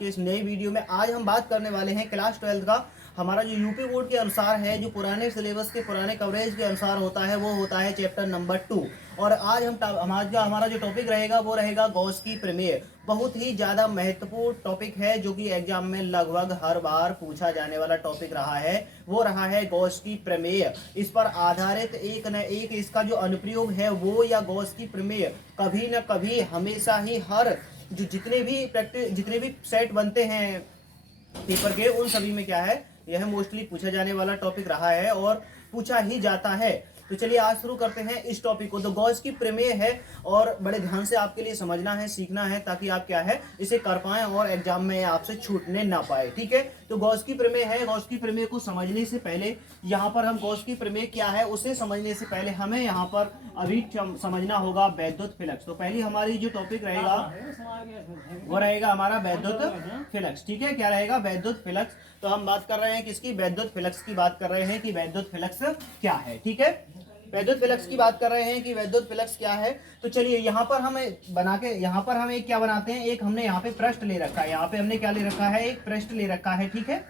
के इस नई वीडियो में। आज हम बात करने वाले हैं क्लास 12 का। हमारा जो यूपी बोर्ड के अनुसार है, जो पुराने सिलेबस के पुराने कवरेज के अनुसार होता है, वो होता है चैप्टर नंबर 2। और आज हमारा जो टॉपिक रहेगा वो रहेगा गॉस की प्रमेय। बहुत ही ज़्यादा महत्वपूर्ण टॉपिक है, जो कि एग्जाम में लगभग हर बार पूछा जाने वाला टॉपिक रहा है। वो रहा है गॉस की प्रमेय। इस पर आधारित एक न एक इसका जो अनुप्रयोग है वो, या गॉस की प्रमेय कभी न कभी हमेशा ही हर जो जितने भी सेट बनते हैं पेपर के, उन सभी में क्या है, यह मोस्टली पूछा जाने वाला टॉपिक रहा है और पूछा ही जाता है। तो चलिए आज शुरू करते हैं इस टॉपिक को। तो गॉस की प्रमेय है और बड़े ध्यान से आपके लिए समझना है, सीखना है, ताकि आप क्या है इसे कर पाएं और एग्जाम में आपसे छूटने ना पाए। ठीक है, तो गॉस की प्रमेय है। गॉस की प्रमेय को समझने से पहले यहाँ पर हम गॉस की प्रमेय क्या है उसे समझने से पहले हमें यहाँ पर अभी समझना होगा वैद्युत फ्लक्स। तो पहली हमारी जो टॉपिक रहेगा वो रहेगा हमारा वैद्युत फ्लक्स। ठीक है, क्या रहेगा? वैद्युत फ्लक्स। तो हम बात कर रहे हैं किसकी? वैद्युत फ्लक्स की बात कर रहे हैं कि वैद्युत फ्लक्स क्या है। ठीक है, वैद्युत फ्लक्स की बात कर रहे हैं कि वैद्युत फ्लक्स क्या है। तो चलिए यहाँ पर हम बना के यहाँ पर हम एक क्या बनाते हैं, एक हमने यहाँ पे पृष्ठ ले रखा है। यहाँ पे हमने क्या ले रखा है? एक पृष्ठ ले रखा है। ठीक है,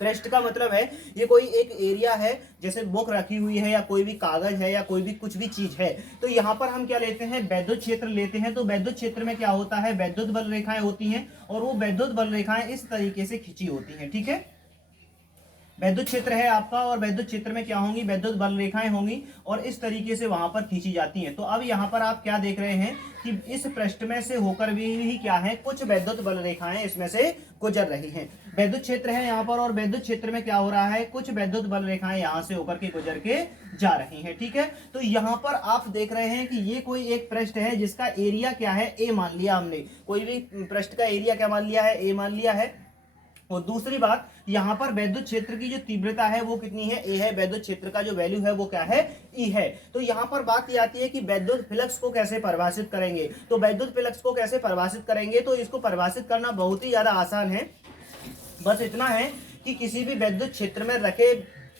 पृष्ठ का मतलब है ये कोई एक एरिया है, जैसे बुक रखी हुई है या कोई भी कागज है या कोई भी कुछ भी चीज है। तो यहाँ पर हम क्या लेते हैं? वैद्युत क्षेत्र लेते हैं। तो वैद्युत क्षेत्र में क्या होता है? वैद्युत बल रेखाएं होती हैं और वो वैद्युत बल रेखाएं इस तरीके से खींची होती हैं। ठीक है, वैद्युत क्षेत्र है आपका और वैद्युत क्षेत्र में क्या होंगी? वैद्युत बल रेखाएं होंगी और इस तरीके से वहां पर खींची जाती हैं। तो अब यहाँ पर आप क्या देख रहे हैं कि इस पृष्ठ में से होकर भी क्या है, कुछ वैद्युत बल रेखाएं इसमें से गुजर रही हैं। वैद्युत क्षेत्र है यहाँ पर और वैद्युत क्षेत्र में क्या हो रहा है? कुछ वैद्युत बल रेखाएं यहाँ से होकर के गुजर के जा रही हैं। ठीक है, तो यहाँ पर आप देख रहे हैं कि ये कोई एक पृष्ठ है जिसका एरिया क्या है? ए मान लिया हमने। कोई भी पृष्ठ का एरिया क्या मान लिया है? ए मान लिया है। और दूसरी बात, यहाँ पर वैद्युत क्षेत्र की जो तीव्रता है वो कितनी है? ए है। वैद्युत क्षेत्र का जो वैल्यू है वो क्या है? ई है। तो यहाँ पर बात ये आती है कि वैद्युत फ्लक्स को कैसे परिभाषित करेंगे। तो वैद्युत फ्लक्स को कैसे परिभाषित करेंगे, तो इसको परिभाषित करना बहुत ही ज्यादा आसान है। बस इतना है कि किसी भी वैद्युत क्षेत्र में रखे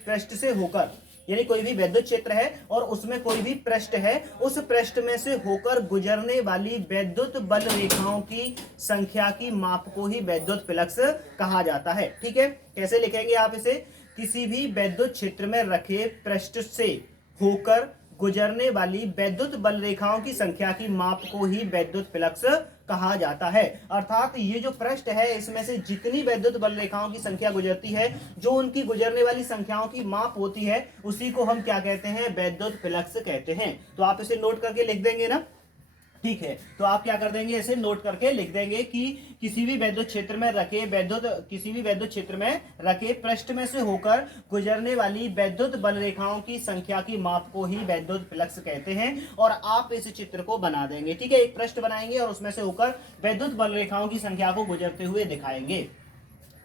पृष्ठ से होकर, यानी कोई भी वैद्युत क्षेत्र है और उसमें कोई भी पृष्ठ है, उस पृष्ठ में से होकर गुजरने वाली वैद्युत बल रेखाओं की संख्या की माप को ही वैद्युत फ्लक्स कहा जाता है। ठीक है, कैसे लिखेंगे आप इसे? किसी भी वैद्युत क्षेत्र में रखे पृष्ठ से होकर गुजरने वाली वैद्युत बल रेखाओं की संख्या की माप को ही वैद्युत फ्लक्स कहा जाता है। अर्थात ये जो पृष्ठ है इसमें से जितनी वैद्युत बल रेखाओं की संख्या गुजरती है, जो उनकी गुजरने वाली संख्याओं की माप होती है, उसी को हम क्या कहते हैं? वैद्युत फ्लक्स कहते हैं। तो आप इसे नोट करके लिख देंगे ना? ठीक है, तो आप क्या कर देंगे? ऐसे नोट करके लिख देंगे कि किसी भी वैद्युत क्षेत्र में रखे पृष्ठ में से होकर गुजरने वाली वैद्युत बल रेखाओं की संख्या की माप को ही वैद्युत फ्लक्स कहते हैं। और आप इस चित्र को बना देंगे। ठीक है, एक पृष्ठ बनाएंगे और उसमें से होकर वैद्युत बल रेखाओं की संख्या को गुजरते हुए दिखाएंगे।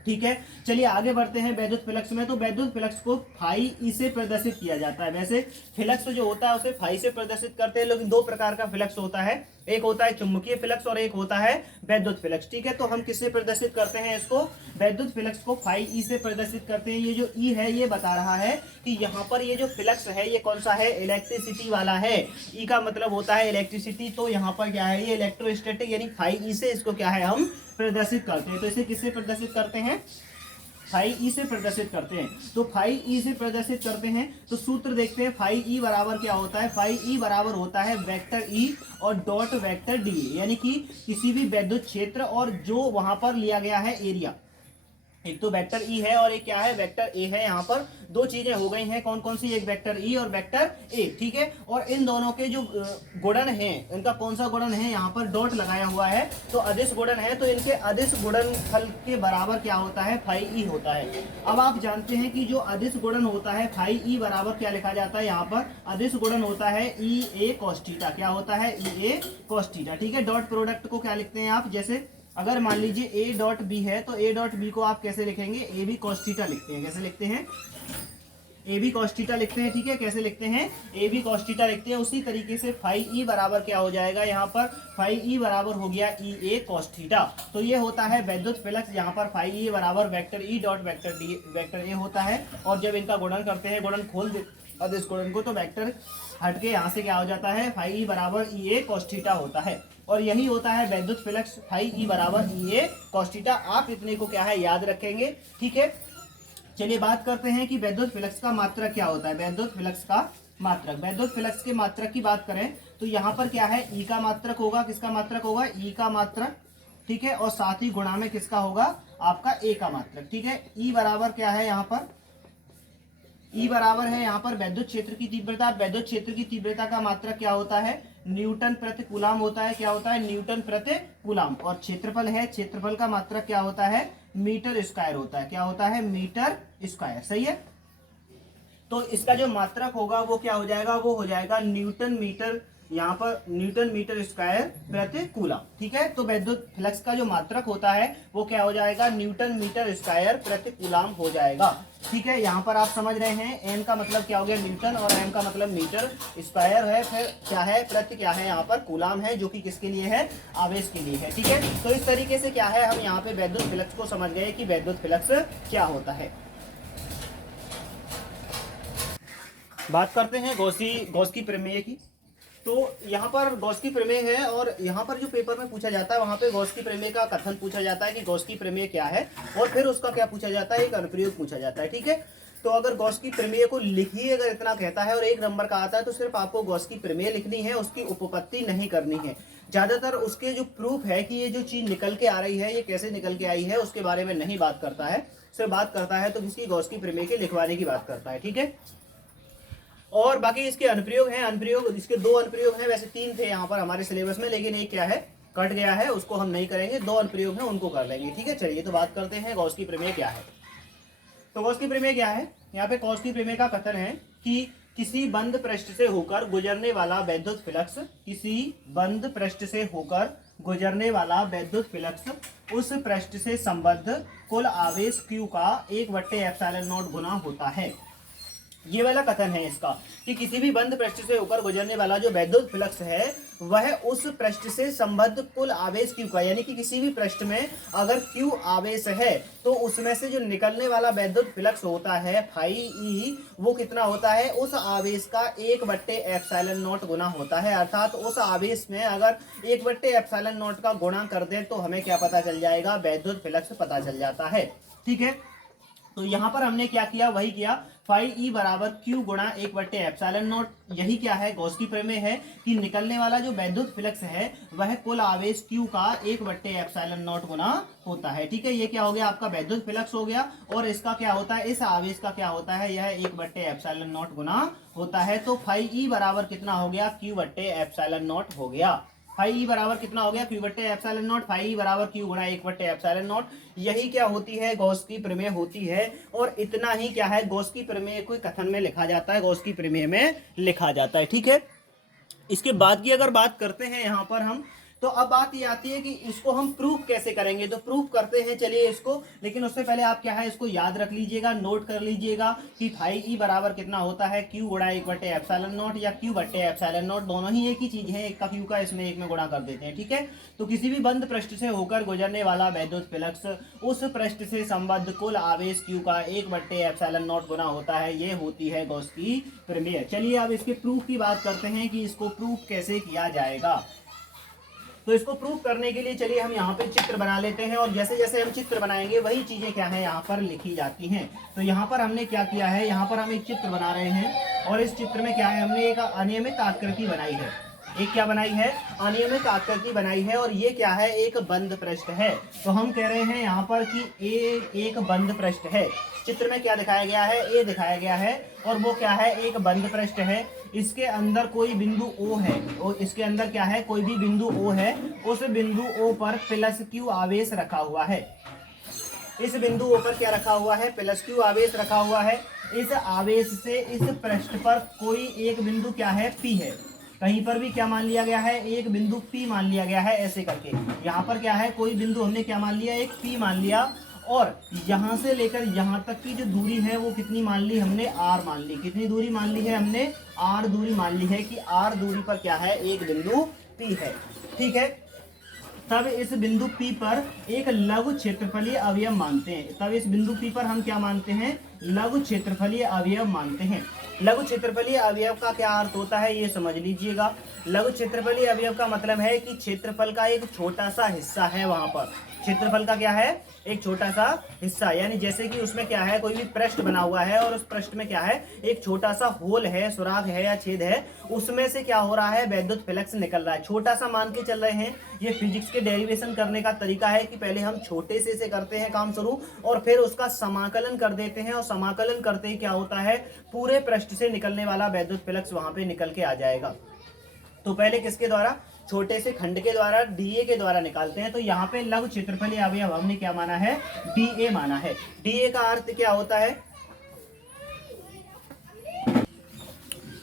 ठीक है, चलिए आगे बढ़ते हैं वैद्युत फ्लक्स में। तो वैद्युत फ्लक्स को फाई ई से प्रदर्शित किया जाता है। वैसे फ्लक्स जो होता है उसे फाई से प्रदर्शित करते हैं, लेकिन दो प्रकार का फ्लक्स होता है, एक होता है चुंबकीय फ्लक्स और एक होता है वैद्युत फ्लक्स। ठीक है, तो हम किससे प्रदर्शित करते हैं इसको? वैद्युत फ्लक्स को फाई ई से प्रदर्शित करते हैं। ये जो ई है ये बता रहा है कि यहाँ पर ये जो फ्लक्स है ये कौन सा है? इलेक्ट्रिसिटी वाला है। ई का मतलब होता है इलेक्ट्रिसिटी, तो यहाँ पर क्या है? ये इलेक्ट्रोस्टैटिक, यानी फाई ई से इसको क्या है हम प्रदर्शित करते हैं। तो इसे किससे प्रदर्शित करते हैं? फाई ई से प्रदर्शित करते हैं। तो फाई ई से प्रदर्शित करते हैं तो सूत्र देखते हैं। फाई ई बराबर क्या होता है? फाई ई बराबर होता है वेक्टर ई और डॉट वेक्टर डी, यानी कि किसी भी वैद्युत क्षेत्र और जो वहां पर लिया गया है एरिया। एक तो वेक्टर ई है और एक क्या है? वेक्टर ए है। यहाँ पर दो चीजें हो गई हैं, कौन कौन सी? एक वेक्टर ई और वेक्टर ए। ठीक है, और इन दोनों के जो गुणन हैं, इनका कौन सा गुणन है? यहाँ पर डॉट लगाया हुआ है, तो अदिश गुणन है। तो इनके अदिश गुणनफल के बराबर क्या होता है? फाई ई होता है। अब आप जानते हैं कि जो अदिश गुणन होता है फाई ई बराबर क्या लिखा जाता है? यहाँ पर अदिश गुणन होता है ई ए कॉस थीटा। क्या होता है? ई ए कॉस थीटा। ठीक है, डॉट प्रोडक्ट को क्या लिखते हैं आप? जैसे अगर मान लीजिए ए डॉट बी है तो ए डॉट बी को आप कैसे लिखेंगे? ए बी कॉस थीटा लिखते हैं। कैसे लिखते हैं? ए बी कॉस थीटा लिखते हैं। ठीक है, कैसे लिखते हैं? ए बी कॉस थीटा लिखते हैं। उसी तरीके से फाई ई बराबर क्या हो जाएगा? यहाँ पर फाई ई बराबर हो गया ई ए कॉस थीटा। तो ये होता है वैद्युत फ्लक्स। यहाँ पर फाई ई बराबर vector E dot vector D vector A होता है। और जब इनका गुणन करते हैं, गुणन खोल देते इस गुणन को, तो वेक्टर हट के यहाँ से क्या हो जाता है? फाई ई बराबर ई ए कॉस थीटा होता है। और यही होता है वैद्युत फ्लक्स फाई ई बराबर ई ए cos थीटा। आप इतने को क्या है याद रखेंगे, ठीक है। चलिए बात करते हैं कि वैद्युत फ्लक्स का मात्रक क्या होता है। वैद्युत फ्लक्स का मात्रक, वैद्युत फ्लक्स के मात्रक की बात करें तो यहाँ पर क्या है ई का मात्रक होगा, किसका मात्रक होगा, ई का मात्रक, ठीक है। और साथ ही गुणा में किसका होगा, आपका ए का मात्रक, ठीक है। ई बराबर क्या है यहाँ पर, ई बराबर है यहाँ पर वैद्युत क्षेत्र की तीव्रता। वैद्युत क्षेत्र की तीव्रता का मात्रक क्या होता है, न्यूटन प्रति कूलाम होता है। क्या होता है, न्यूटन प्रति कूलाम। और क्षेत्रफल है, क्षेत्रफल का मात्रक क्या होता है, मीटर स्क्वायर होता है। क्या होता है, मीटर स्क्वायर, सही है। तो इसका जो मात्रक होगा वो क्या हो जाएगा, वो हो जाएगा न्यूटन मीटर, यहाँ पर न्यूटन मीटर स्क्वायर प्रति कूलम, ठीक है। तो वैद्युत फ्लक्स का जो मात्रक होता है वो क्या हो जाएगा, न्यूटन मीटर स्क्वायर प्रति कूलम हो जाएगा, ठीक है। यहाँ पर आप समझ रहे हैं एन का मतलब क्या हो गया न्यूटन और एम का मतलब मीटर स्क्वायर है, फिर क्या है प्रति क्या है यहाँ पर कूलम है, जो कि किसके लिए है, आवेश के लिए है, ठीक है। तो इस तरीके से क्या है हम यहाँ पे वैद्युत फ्लक्स को समझ गए कि वैद्युत फ्लक्स क्या होता है। बात करते हैं गॉस की प्रमेय की। तो यहाँ पर गॉस की प्रमेय है और यहाँ पर जो पेपर में पूछा जाता है वहाँ पे गॉस की प्रमेय का कथन पूछा जाता है कि गॉस की प्रमेय क्या है, और फिर उसका क्या पूछा जाता है, एक अनुप्रयोग पूछा जाता है, ठीक है। तो अगर गॉस की प्रमेय को लिखिए अगर इतना कहता है और 1 नंबर का आता है तो सिर्फ आपको गॉस की प्रमेय लिखनी है, उसकी उपपत्ति नहीं करनी है। ज्यादातर उसके जो प्रूफ है कि ये जो चीज निकल के आ रही है ये कैसे निकल के आई है उसके बारे में नहीं बात करता है, सिर्फ बात करता है तो किसी गॉस की प्रमेय के लिखवाने की बात करता है, ठीक है। और बाकी इसके अनुप्रयोग हैं, अनुप्रयोग इसके 2 अनुप्रयोग हैं, वैसे 3 थे यहाँ पर हमारे सिलेबस में, लेकिन एक क्या है कट गया है, उसको हम नहीं करेंगे। 2 अनुप्रयोग हैं उनको कर लेंगे, ठीक है। चलिए तो बात करते हैं गॉस की प्रमेय क्या है। तो गॉस की प्रमेय क्या है, यहाँ पे गॉस की प्रमेय का कथन है कि किसी बंद पृष्ठ से होकर गुजरने वाला वैद्युत फ्लक्स, किसी बंद पृष्ठ से होकर गुजरने वाला वैद्युत फ्लक्स उस पृष्ठ से संबद्ध कुल आवेश Q का 1/ε0 गुना होता है। ये वाला कथन है इसका कि किसी भी बंद पृष्ठ से होकर गुजरने वाला जो वैद्युत फ्लक्स है वह उस पृष्ठ से संबद्ध कुल आवेश Q का, यानी कि किसी भी पृष्ठ में अगर Q आवेश है तो उसमें से जो निकलने वाला वैद्युत फ्लक्स होता है फाई ई, वो कितना होता है, उस आवेश का 1/ε0 गुना होता है। अर्थात उस आवेश में अगर 1/ε0 का गुणा कर दें तो हमें क्या पता चल जाएगा, वैद्युत फ्लक्स पता चल जाता है, ठीक है। तो यहाँ पर हमने क्या किया, वही किया, फाई ई बराबर Q गुणा 1/ε0। यही क्या है, गॉस की प्रमेय है कि निकलने वाला जो वैद्युत फ्लक्स है वह कुल आवेश Q का 1/ε0 गुना होता है, ठीक है। ये क्या हो गया, आपका वैद्युत फ्लक्स हो गया, और इसका क्या होता है, इस आवेश का क्या होता है, यह 1/ε0 गुना होता है। तो फाई ई बराबर कितना हो गया, Q/ε0 हो गया। फाई ई बराबर कितना हो गया, Q/ε0। फाई ई बराबर Q गुणा 1/ε0। यही क्या होती है, गॉस की प्रमेय होती है। और इतना ही क्या है, गॉस की प्रमेय को कथन में लिखा जाता है, गॉस की प्रमेय में लिखा जाता है, ठीक है। इसके बाद की अगर बात करते हैं यहाँ पर हम, तो अब बात ये आती है कि इसको हम प्रूफ कैसे करेंगे। तो प्रूफ करते हैं चलिए इसको, लेकिन उससे पहले आप क्या है इसको याद रख लीजिएगा, नोट कर लीजिएगा कि फाई ई बराबर कितना होता है, Q गुणा 1/ε0 या Q/ε0, दोनों ही एक ही चीज है, एक का Q का इसमें एक में गुणा कर देते हैं, ठीक है। तो किसी भी बंद पृष्ठ से होकर गुजरने वाला वैद्युत फ्लक्स उस पृष्ठ से संबद्ध कुल आवेश Q का 1/ε0 गुना होता है, ये होती है गॉस की प्रमेय। चलिए अब इसके प्रूफ की बात करते हैं कि इसको प्रूफ कैसे किया जाएगा। तो इसको प्रूफ करने के लिए चलिए हम यहाँ पे चित्र बना लेते हैं, और जैसे जैसे हम चित्र बनाएंगे वही चीजें क्या है यहाँ पर लिखी जाती हैं। तो यहाँ पर हमने क्या किया है, यहाँ पर हम एक चित्र बना रहे हैं, और इस चित्र में क्या है, हमने एक अनियमित आकृति बनाई है। एक क्या बनाई है, अनियमित आकृति बनाई है, और ये क्या है, एक बंद पृष्ठ है। तो हम कह रहे हैं यहाँ पर कि ए एक बंद पृष्ठ है। चित्र में क्या दिखाया गया है, ए दिखाया गया है, और वो क्या है, एक बंद पृष्ठ है। इसके अंदर कोई बिंदु O है, और इसके अंदर क्या है, कोई भी बिंदु O है, उस बिंदु O पर +Q आवेश रखा हुआ है। इस बिंदु O पर क्या रखा हुआ है, +Q आवेश रखा हुआ है। इस आवेश से इस पृष्ठ पर कोई एक बिंदु क्या है, P है। कहीं पर भी क्या मान लिया गया है, एक बिंदु P मान लिया गया है, ऐसे करके यहाँ पर क्या है, कोई बिंदु हमने क्या मान लिया, एक P मान लिया, और यहाँ से लेकर यहाँ तक की जो दूरी है वो कितनी मान ली हमने, R मान ली। कितनी दूरी मान ली है हमने, R दूरी मान ली है कि R दूरी पर क्या है, एक बिंदु P है, ठीक है। तब इस बिंदु P पर एक लघु क्षेत्रफलीय अवयव मानते हैं। तब इस बिंदु P पर हम क्या मानते हैं? लघु क्षेत्रफलीय अवयव मानते हैं। लघु क्षेत्रफलीय अवयव का क्या अर्थ होता है ये समझ लीजिएगा। लघु क्षेत्रफलीय अवयव का मतलब है कि क्षेत्रफल का एक छोटा सा हिस्सा है, वहां पर क्षेत्रफल का क्या है? एक छोटा सा हिस्सा, यानी जैसे कि उसमें क्या है, कोई भी पृष्ठ बना हुआ है और उस पृष्ठ में क्या है, एक छोटा सा होल है, सुराख है या छेद है, उसमें से क्या हो रहा है, वैद्युत फ्लक्स निकल रहा है। छोटा सा मान के चल रहे हैं। ये फिजिक्स के डेरिवेशन करने का तरीका है कि पहले हम छोटे से करते हैं काम शुरू और फिर उसका समाकलन कर देते हैं, और समाकलन करते ही क्या होता है, पूरे पृष्ठ से निकलने वाला वैद्युत फ्लक्स वहां पे निकल के आ जाएगा। तो पहले किसके द्वारा? छोटे से खंड के द्वारा, डीए के द्वारा निकालते हैं। तो यहाँ पे लघु क्षेत्रफलीय अवयव हमने क्या माना है? डीए माना है। डीए का अर्थ क्या होता है?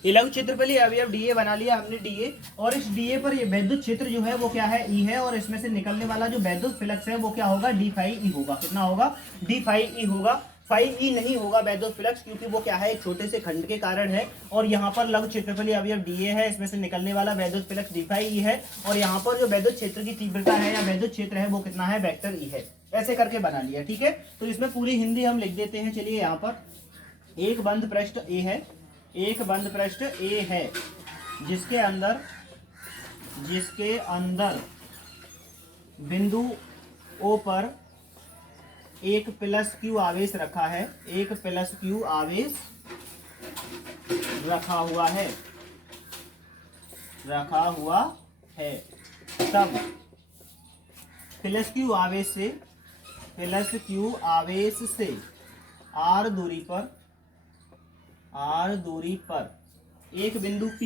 ये लघु क्षेत्रफलीय अवयव डीए बना लिया हमने, डीए, और इस डीए पर ये वैद्युत क्षेत्र जो है वो क्या है? ई है, और इसमें से निकलने वाला जो वैद्युत फ्लक्स है वो क्या होगा? डी फाई ई होगा। कितना होगा? डी फाई ई होगा। फाई ई नहीं होगा वैद्युत फ्लक्स, क्योंकि वो क्या है, एक छोटे से खंड के कारण है। और यहाँ पर लघु क्षेत्रफलीय अवयव डीए है, इसमें से निकलने वाला वैद्युत फ्लक्स डी फाई ई है, और यहाँ पर जो वैद्युत क्षेत्र की तीव्रता है या वैद्युत क्षेत्र है वो कितना है? वेक्टर ई है। ऐसे करके बना लिया, ठीक है। तो इसमें पूरी हिंदी हम लिख देते हैं। चलिए, यहाँ पर एक बंद पृष्ठ ए है, एक बंद पृष्ठ ए है, जिसके अंदर बिंदु ओ पर एक प्लस क्यू आवेश रखा है, एक प्लस क्यू आवेश रखा हुआ है। तब प्लस क्यू आवेश से आर दूरी पर एक बिंदु P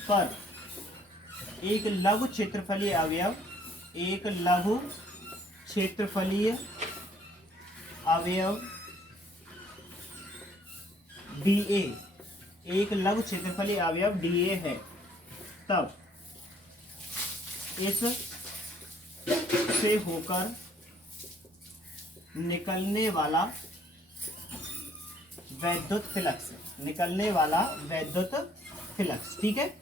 पर एक लघु क्षेत्रफलीय अवयव डीए, एक लघु क्षेत्रफलीय अवयव डीए है। तब इस से होकर निकलने वाला वैद्युत फ्लक्स, ठीक है।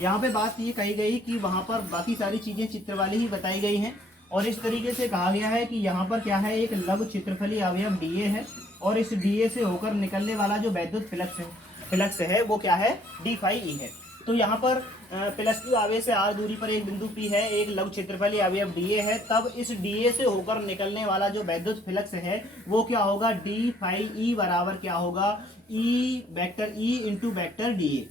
यहाँ पे बात ये कही गई कि वहां पर बाकी सारी चीजें चित्र वाली ही बताई गई हैं, और इस तरीके से कहा गया है कि यहाँ पर क्या है, एक लघु क्षेत्रफलीय अवयव डीए है, और इस डीए से होकर निकलने वाला जो वैद्युत फ्लक्स है वो क्या है? डी फाई ई है। तो यहाँ पर प्लस क्यू आवेश से आर दूरी पर एक बिंदु P है, एक लघु क्षेत्रफलीय अवयव डीए है। तब इस डीए से होकर निकलने वाला जो वैद्युत फ्लक्स है वो क्या होगा? डी फाई ई बराबर क्या होगा? E vector E into vector DA,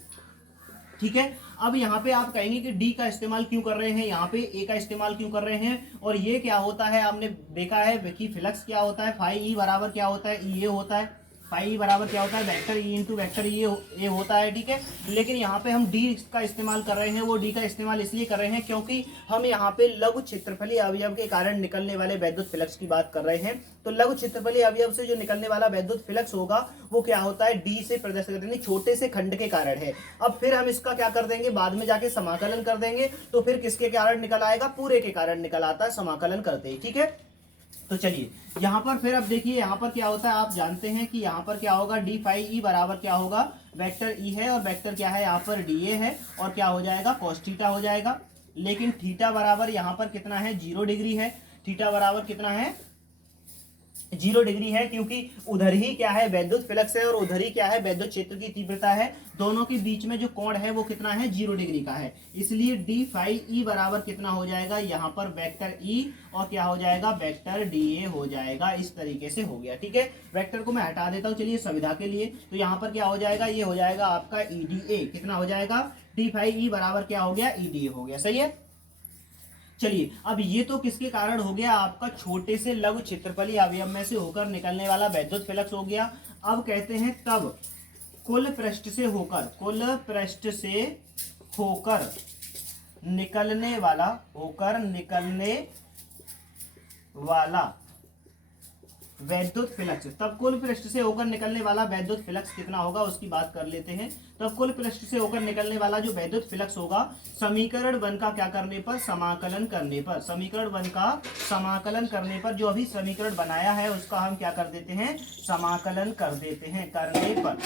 ठीक है। अब यहाँ पे आप कहेंगे कि डी का इस्तेमाल क्यों कर रहे हैं, यहाँ पे ए का इस्तेमाल क्यों कर रहे हैं, और ये क्या होता है? आपने देखा है कि फ्लक्स क्या होता है? फाई ई बराबर क्या होता है? ई ए होता है। फाई ई बराबर क्या होता है? Vector E into vector A होता है, ठीक है। लेकिन यहाँ पे हम डी का इस्तेमाल कर रहे हैं। वो डी का इस्तेमाल इसलिए कर रहे हैं क्योंकि हम यहाँ पे लघु क्षेत्रफलीय अवयव के कारण निकलने वाले वैद्युत फ्लक्स की बात कर रहे हैं। तो लघु क्षेत्रफलीय अवयव से जो निकलने वाला वैद्युत फ्लक्स होगा वो क्या होता है? डी से प्रदर्शित करते हैं, छोटे से खंड के कारण है। अब फिर हम इसका क्या कर देंगे? बाद में जाके समाकलन कर देंगे, तो फिर किसके कारण निकल आएगा? पूरे के कारण निकल आता है समाकलन करते ही, ठीक है। तो चलिए यहाँ पर फिर अब देखिए यहाँ पर क्या होता है, आप जानते हैं कि यहाँ पर क्या होगा? डी फाई ई बराबर क्या होगा? वेक्टर ई है, और वेक्टर क्या है? यहाँ पर डी ए है, और क्या हो जाएगा? कॉस थीटा हो जाएगा। लेकिन थीटा बराबर यहाँ पर कितना है? 0 डिग्री है। थीटा बराबर कितना है? 0 डिग्री है, क्योंकि उधर ही क्या है? वैद्युत फ्लक्स है, और उधर ही क्या है? वैद्युत क्षेत्र की तीव्रता है। दोनों के बीच में जो कोण है वो कितना है? 0 डिग्री का है। इसलिए डी फाई ई बराबर कितना हो जाएगा? यहाँ पर वेक्टर ई, और क्या हो जाएगा? वेक्टर डी ए हो जाएगा। इस तरीके से हो गया, ठीक है। वेक्टर को मैं हटा देता हूँ चलिए सुविधा के लिए। तो यहाँ पर क्या हो जाएगा? ये हो जाएगा आपका ई डी ए। कितना हो जाएगा? डी फाई ई बराबर क्या हो गया? ई डी ए हो गया, सही है। चलिए, अब ये तो किसके कारण हो गया? आपका छोटे से लघु क्षेत्रफलीय अवयव में से होकर निकलने वाला वैद्युत फ्लक्स हो गया। अब कहते हैं तब कुल पृष्ठ से होकर निकलने वाला वैद्युत फ्लक्स, तब कुल पृष्ठ से होकर निकलने वाला वैद्युत फ्लक्स कितना होगा उसकी बात कर लेते हैं। तब कुल पृष्ठ से होकर निकलने वाला जो वैद्युत फ्लक्स होगा, समीकरण 1 का क्या करने पर? समाकलन करने पर। समीकरण 1 का समाकलन करने पर, जो अभी समीकरण बनाया है उसका हम क्या कर देते हैं? समाकलन कर देते हैं। करने पर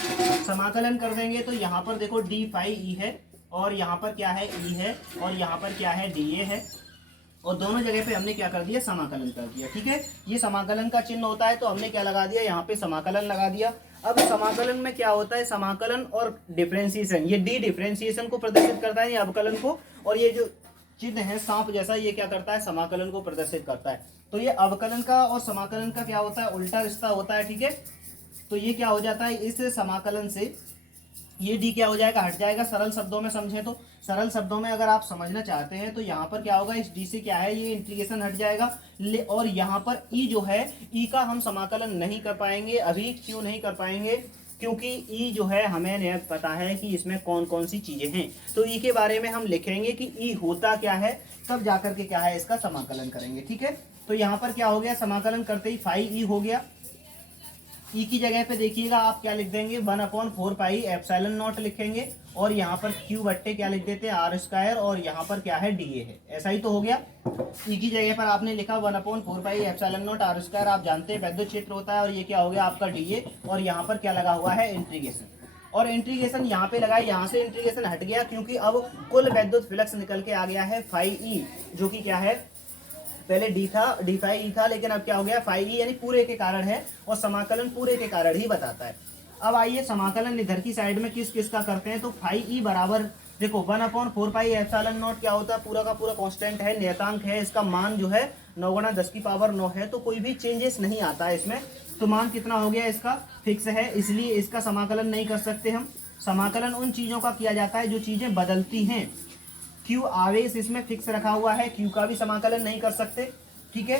समाकलन कर देंगे तो यहाँ पर देखो डी फाई ई है, और यहाँ पर क्या है ई है, और यहाँ पर क्या है डी ए है, और दोनों जगह पे हमने क्या कर दिया, समाकलन कर दिया। ठीक है, ये समाकलन का चिन्ह होता है, तो हमने क्या लगा दिया, यहाँ पे समाकलन लगा दिया। अब समाकलन में क्या होता है, समाकलन और डिफरेंशिएशन, ये डी डिफरेंशिएशन को प्रदर्शित करता है, ये अवकलन को, और ये जो चिन्ह है सांप जैसा, ये क्या करता है, समाकलन को प्रदर्शित करता है। तो ये अवकलन का और समाकलन का क्या होता है, उल्टा रिश्ता होता है। ठीक है, तो ये क्या हो जाता है, इस समाकलन से ये डी क्या हो जाएगा, हट जाएगा। सरल शब्दों में समझें तो, सरल शब्दों में अगर आप समझना चाहते हैं तो यहाँ पर क्या होगा, इस डी से क्या है, ये इंटीग्रेशन हट जाएगा। और यहाँ पर ई जो है, ई का हम समाकलन नहीं कर पाएंगे अभी। क्यों नहीं कर पाएंगे, क्योंकि ई जो है हमें नहीं पता है कि इसमें कौन कौन सी चीजें हैं। तो ई के बारे में हम लिखेंगे कि ई होता क्या है, तब जाकर के क्या है, इसका समाकलन करेंगे। ठीक है, तो यहाँ पर क्या हो गया, समाकलन करते ही फाई ई हो गया। ई की जगह पे देखिएगा आप क्या लिख देंगे, 1/4 पाई एप्सिलॉन नॉट लिखेंगे, और यहाँ पर क्यू बट्टे क्या लिख देते हैं, आर स्क्वायर, और यहाँ पर क्या है, डी ए है। ऐसा ही तो हो गया। ई की जगह पर आपने लिखा 1/4 pi epsilon nought r square, आप जानते हैं वैद्युत क्षेत्र होता है, और ये क्या हो गया आपका डी ए, और यहाँ पर क्या लगा हुआ है, इंटीग्रेशन। और इंटीग्रेशन यहाँ पे लगाए, यहाँ से इंटीग्रेशन हट गया, क्योंकि अब कुल वैद्युत फ्लक्स निकल के आ गया है फाई ई, जो कि क्या है, पहले डी था, डी फाई ई था, लेकिन अब क्या हो गया, फाई ई, यानी पूरे के कारण है, और समाकलन पूरे के कारण ही बताता है। अब आइए समाकलन इधर की साइड में किस किस का करते हैं। तो फाई ई बराबर देखो 1/4 पाई एप्सिलॉन नॉट क्या होता है, पूरा का पूरा कांस्टेंट है, नियतांक है, इसका मान जो है 9 × 10⁹ है, तो कोई भी चेंजेस नहीं आता है इसमें। तो मान कितना हो गया, इसका फिक्स है, इसलिए इसका समाकलन नहीं कर सकते हम। समाकलन उन चीजों का किया जाता है जो चीजें बदलती हैं। क्यू आवेश इसमें फिक्स रखा हुआ है, क्यू का भी समाकलन नहीं कर सकते। ठीक है,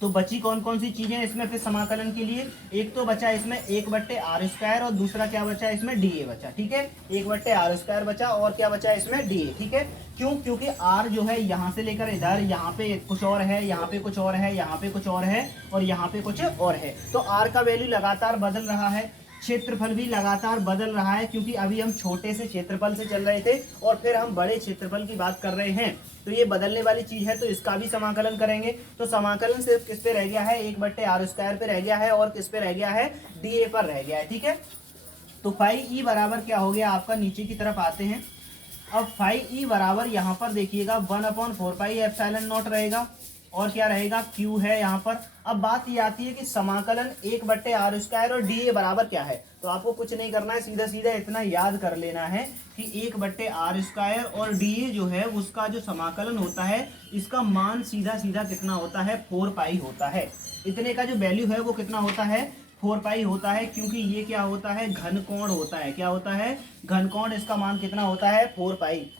तो बची कौन कौन सी चीजें इसमें फिर समाकलन के लिए, एक तो बचा इसमें 1/r², और दूसरा क्या बचा इसमें, डी ए बचा। ठीक है, 1/r² बचा, और क्या बचा इसमें, डी ए। ठीक है, क्यों, क्योंकि आर जो है यहाँ से लेकर इधर, यहाँ पे कुछ और है, यहाँ पे कुछ और है, यहाँ पे कुछ और है, और यहाँ पे कुछ और है। तो आर का वैल्यू लगातार बदल रहा है, क्षेत्रफल भी लगातार बदल रहा है, क्योंकि अभी हम छोटे से क्षेत्रफल से चल रहे थे और फिर हम बड़े क्षेत्रफल की बात कर रहे हैं। तो ये बदलने वाली चीज है, तो इसका भी समाकलन करेंगे। तो समाकलन सिर्फ किस पे रह गया है, 1/r² पे रह गया है, और किस पे रह गया है, डी ए पर रह गया है। ठीक है, तो फाई ई बराबर क्या हो गया आपका, नीचे की तरफ आते हैं। अब फाई ई बराबर यहाँ पर देखिएगा 1/4 पाई एप्सिलॉन नॉट रहेगा, और क्या रहेगा, क्यू है यहाँ पर। अब बात ये आती है कि समाकलन 1/r² और डी ए बराबर क्या है। तो आपको कुछ नहीं करना है, सीधा सीधा इतना याद कर लेना है कि 1/r² और डी ए जो है उसका जो समाकलन होता है, इसका मान सीधा सीधा कितना होता है, 4 पाई होता है। इतने का जो वैल्यू है वो कितना होता है, 4 पाई होता है, क्योंकि ये क्या होता है, घन कोण होता है। क्या होता है, घन कोण। इसका मान कितना होता है, 4 पाई।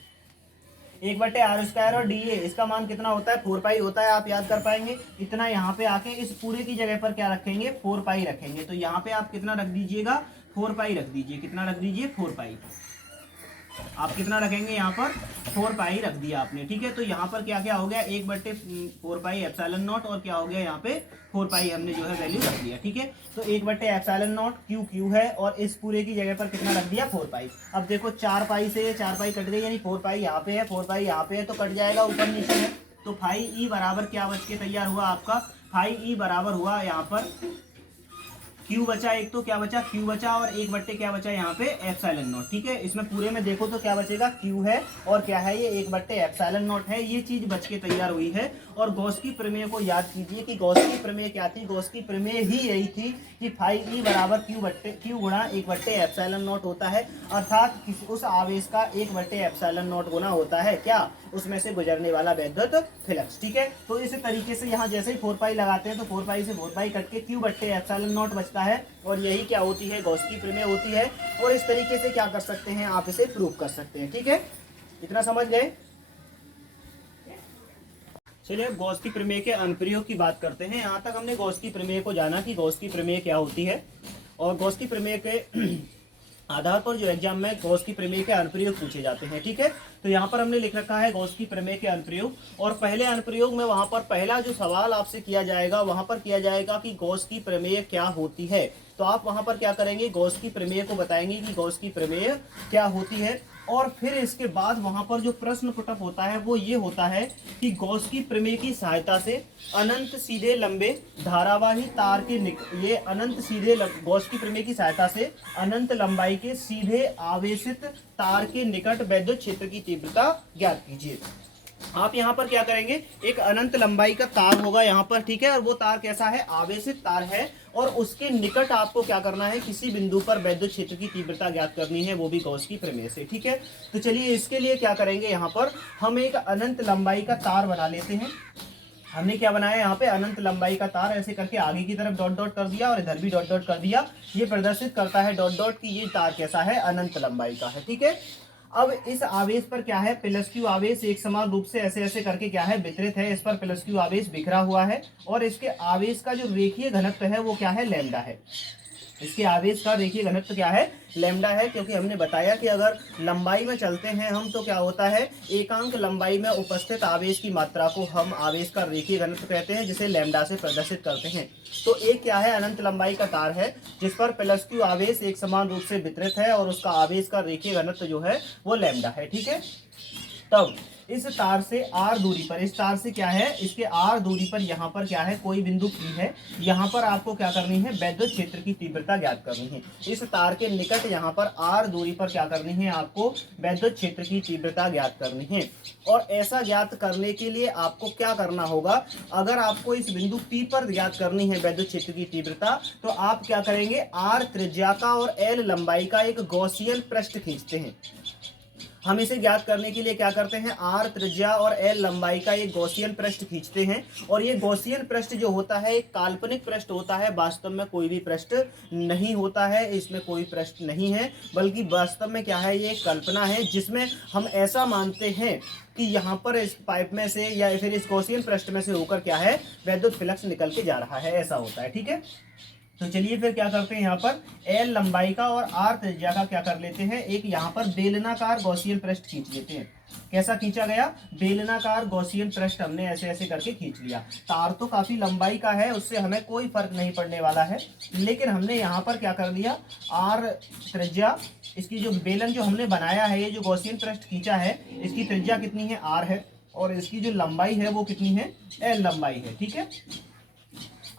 1/r² और डी ए इसका मान कितना होता है, 4 पाई होता है। आप याद कर पाएंगे इतना। यहाँ पे आके इस पूरे की जगह पर क्या रखेंगे, 4 पाई रखेंगे। तो यहाँ पे आप कितना रख दीजिएगा, 4 पाई रख दीजिए। कितना रख दीजिए, 4 पाई। आप कितना रखेंगे यहाँ पर, 4 पाई रख दिया आपने। ठीक है, तो यहाँ पर क्या क्या हो गया, 1/4 पाई एप्सिलॉन नॉट, और क्या हो गया यहाँ पे 4 पाई हमने जो है वैल्यू रख दिया। ठीक है, तो 1/एप्सिलॉन नॉट क्यू क्यू है, और इस पूरे की जगह पर कितना रख दिया, 4 पाई। अब देखो 4 पाई से 4 पाई कट गई, यानी 4 पाई यहाँ पे है, 4 पाई यहाँ पे है, तो कट जाएगा, ऊपर नीचे है। तो फाई ई बराबर क्या बच के तैयार हुआ आपका, फाई ई बराबर हुआ यहाँ पर क्यू बचा, एक तो क्या बचा, क्यू बचा, और 1/ क्या बचा यहाँ पे, एप्सिलॉन नॉट। ठीक है, इसमें पूरे में देखो तो क्या बचेगा, क्यू है, और क्या है ये 1/ एप्सिलॉन नॉट है। ये चीज बच के तैयार हुई है। और गॉस की प्रमेय को याद कीजिए कि गॉस की प्रमेय क्या थी, गॉस की प्रमेय ही यही थी कि फाई ई बराबर क्यू गुणा 1/ एप्सिलॉन नॉट होता है, अर्थात उस आवेश का 1/ एप्सिलॉन नॉट गुना होता है क्या, उसमें से गुजरने वाला वैद्युत फ्लक्स। ठीक है, तो इस तरीके से यहाँ जैसे ही 4 पाई लगाते हैं तो 4 पाई से 4 पाई कट के क्यू// एप्सिलॉन नॉट बचता है, और यही क्या होती है, गॉस की प्रमेय होती है। और इस तरीके से क्या कर सकते हैं, आप इसे प्रूव कर सकते हैं। ठीक है, इतना समझ गए। चलिए अब गॉस की प्रमेय के अनुप्रयोग की बात करते हैं। यहाँ तक हमने गॉस की प्रमेय को जाना कि गॉस की प्रमेय क्या होती है, और गॉस की प्रमेय के आधार पर जो एग्जाम में गॉस की प्रमेय के अनुप्रयोग पूछे जाते हैं। ठीक है, तो यहाँ पर हमने लिख रखा है गॉस की प्रमेय के अनुप्रयोग, और पहले अनुप्रयोग में वहां पर पहला जो सवाल आपसे किया जाएगा वहां पर किया जाएगा कि गॉस की प्रमेय क्या होती है। तो आप वहां पर क्या करेंगे, गॉस की प्रमेय को बताएंगे कि गॉस की प्रमेय क्या होती है। और फिर इसके बाद वहां पर जो प्रश्न पुटअप होता है वो ये होता है कि गॉस की प्रमेय की सहायता से अनंत सीधे लंबे धारावाही तार के ये अनंत सीधे गॉस की प्रमेय की सहायता से अनंत लंबाई के सीधे आवेशित तार के निकट विद्युत क्षेत्र की तीव्रता ज्ञात कीजिए। आप यहाँ पर क्या करेंगे, एक अनंत लंबाई का तार होगा यहाँ पर, ठीक है, और वो तार कैसा है, आवेशित तार है, और उसके निकट आपको क्या करना है, किसी बिंदु पर विद्युत क्षेत्र की तीव्रता ज्ञात करनी है, वो भी गॉस की प्रमेय से। ठीक है, तो चलिए इसके लिए क्या करेंगे, यहाँ पर हम एक अनंत लंबाई का तार बना लेते हैं। हमने क्या बनाया यहाँ पे, अनंत लंबाई का तार, ऐसे करके आगे की तरफ डॉट डॉट कर दिया और इधर भी डॉट डॉट कर दिया। ये प्रदर्शित करता है डॉट डॉट की ये तार कैसा है, अनंत लंबाई का है। ठीक है, अब इस आवेश पर क्या है, प्लस क्यू आवेश एक समान रूप से ऐसे ऐसे करके क्या है, वितरित है। इस पर प्लस क्यू आवेश बिखरा हुआ है और इसके आवेश का जो रेखीय घनत्व है वो क्या है, लैम्डा है। इसके आवेश का रेखीय घनत्व क्या है, लैम्डा है, क्योंकि हमने बताया कि अगर लंबाई में चलते हैं हम तो क्या होता है, एकांक लंबाई में उपस्थित आवेश की मात्रा को हम आवेश का रेखीय घनत्व कहते हैं, जिसे लैम्डा से प्रदर्शित करते हैं। तो एक क्या है, अनंत लंबाई का तार है जिस पर प्लस क्यू आवेश एक समान रूप से वितरित है और उसका आवेश का रेखीय घनत्व जो है वो लैम्डा है। ठीक है, तब इस तार से r दूरी पर, इस तार से क्या है, इसके r दूरी पर यहाँ पर क्या है, कोई बिंदु P है। यहाँ पर आपको क्या करनी है, विद्युत क्षेत्र की तीव्रता ज्ञात करनी है। इस तार के निकट यहाँ पर r दूरी पर क्या करनी है, आपको विद्युत क्षेत्र की तीव्रता ज्ञात करनी है। और ऐसा ज्ञात करने के लिए आपको क्या करना होगा, अगर आपको इस बिंदु P पर ज्ञात करनी है विद्युत क्षेत्र की तीव्रता, तो आप क्या करेंगे, r त्रिज्या का और l लंबाई का एक गॉसियन पृष्ठ खींचते हैं। हम इसे ज्ञात करने के लिए क्या करते हैं, r त्रिज्या और l लंबाई का एक गॉसियन पृष्ठ खींचते हैं। और ये गॉसियन पृष्ठ जो होता है एक काल्पनिक पृष्ठ होता है, वास्तव में कोई भी पृष्ठ नहीं होता है, इसमें कोई पृष्ठ नहीं है, बल्कि वास्तव में क्या है, ये कल्पना है जिसमें हम ऐसा मानते हैं कि यहाँ पर इस पाइप में से या फिर इस गॉसियन पृष्ठ में से होकर क्या है, विद्युत फ्लक्स निकल के जा रहा है, ऐसा होता है। ठीक है, तो चलिए फिर क्या करते हैं, यहाँ पर L लंबाई का और R त्रिज्या का क्या कर लेते हैं, एक यहाँ पर बेलनाकार गॉसियन पृष्ठ खींच लेते हैं। कैसा खींचा गया, बेलनाकार गॉसियन पृष्ठ हमने ऐसे ऐसे करके खींच लिया। तार तो काफी लंबाई का है, उससे हमें कोई फर्क नहीं पड़ने वाला है, लेकिन हमने यहाँ पर क्या कर दिया, R त्रिज्या, इसकी जो बेलन जो हमने बनाया है, ये जो गॉसियन पृष्ठ खींचा है, इसकी त्रिज्या कितनी है, R है, और इसकी जो लंबाई है वो कितनी है, L लंबाई है। ठीक है,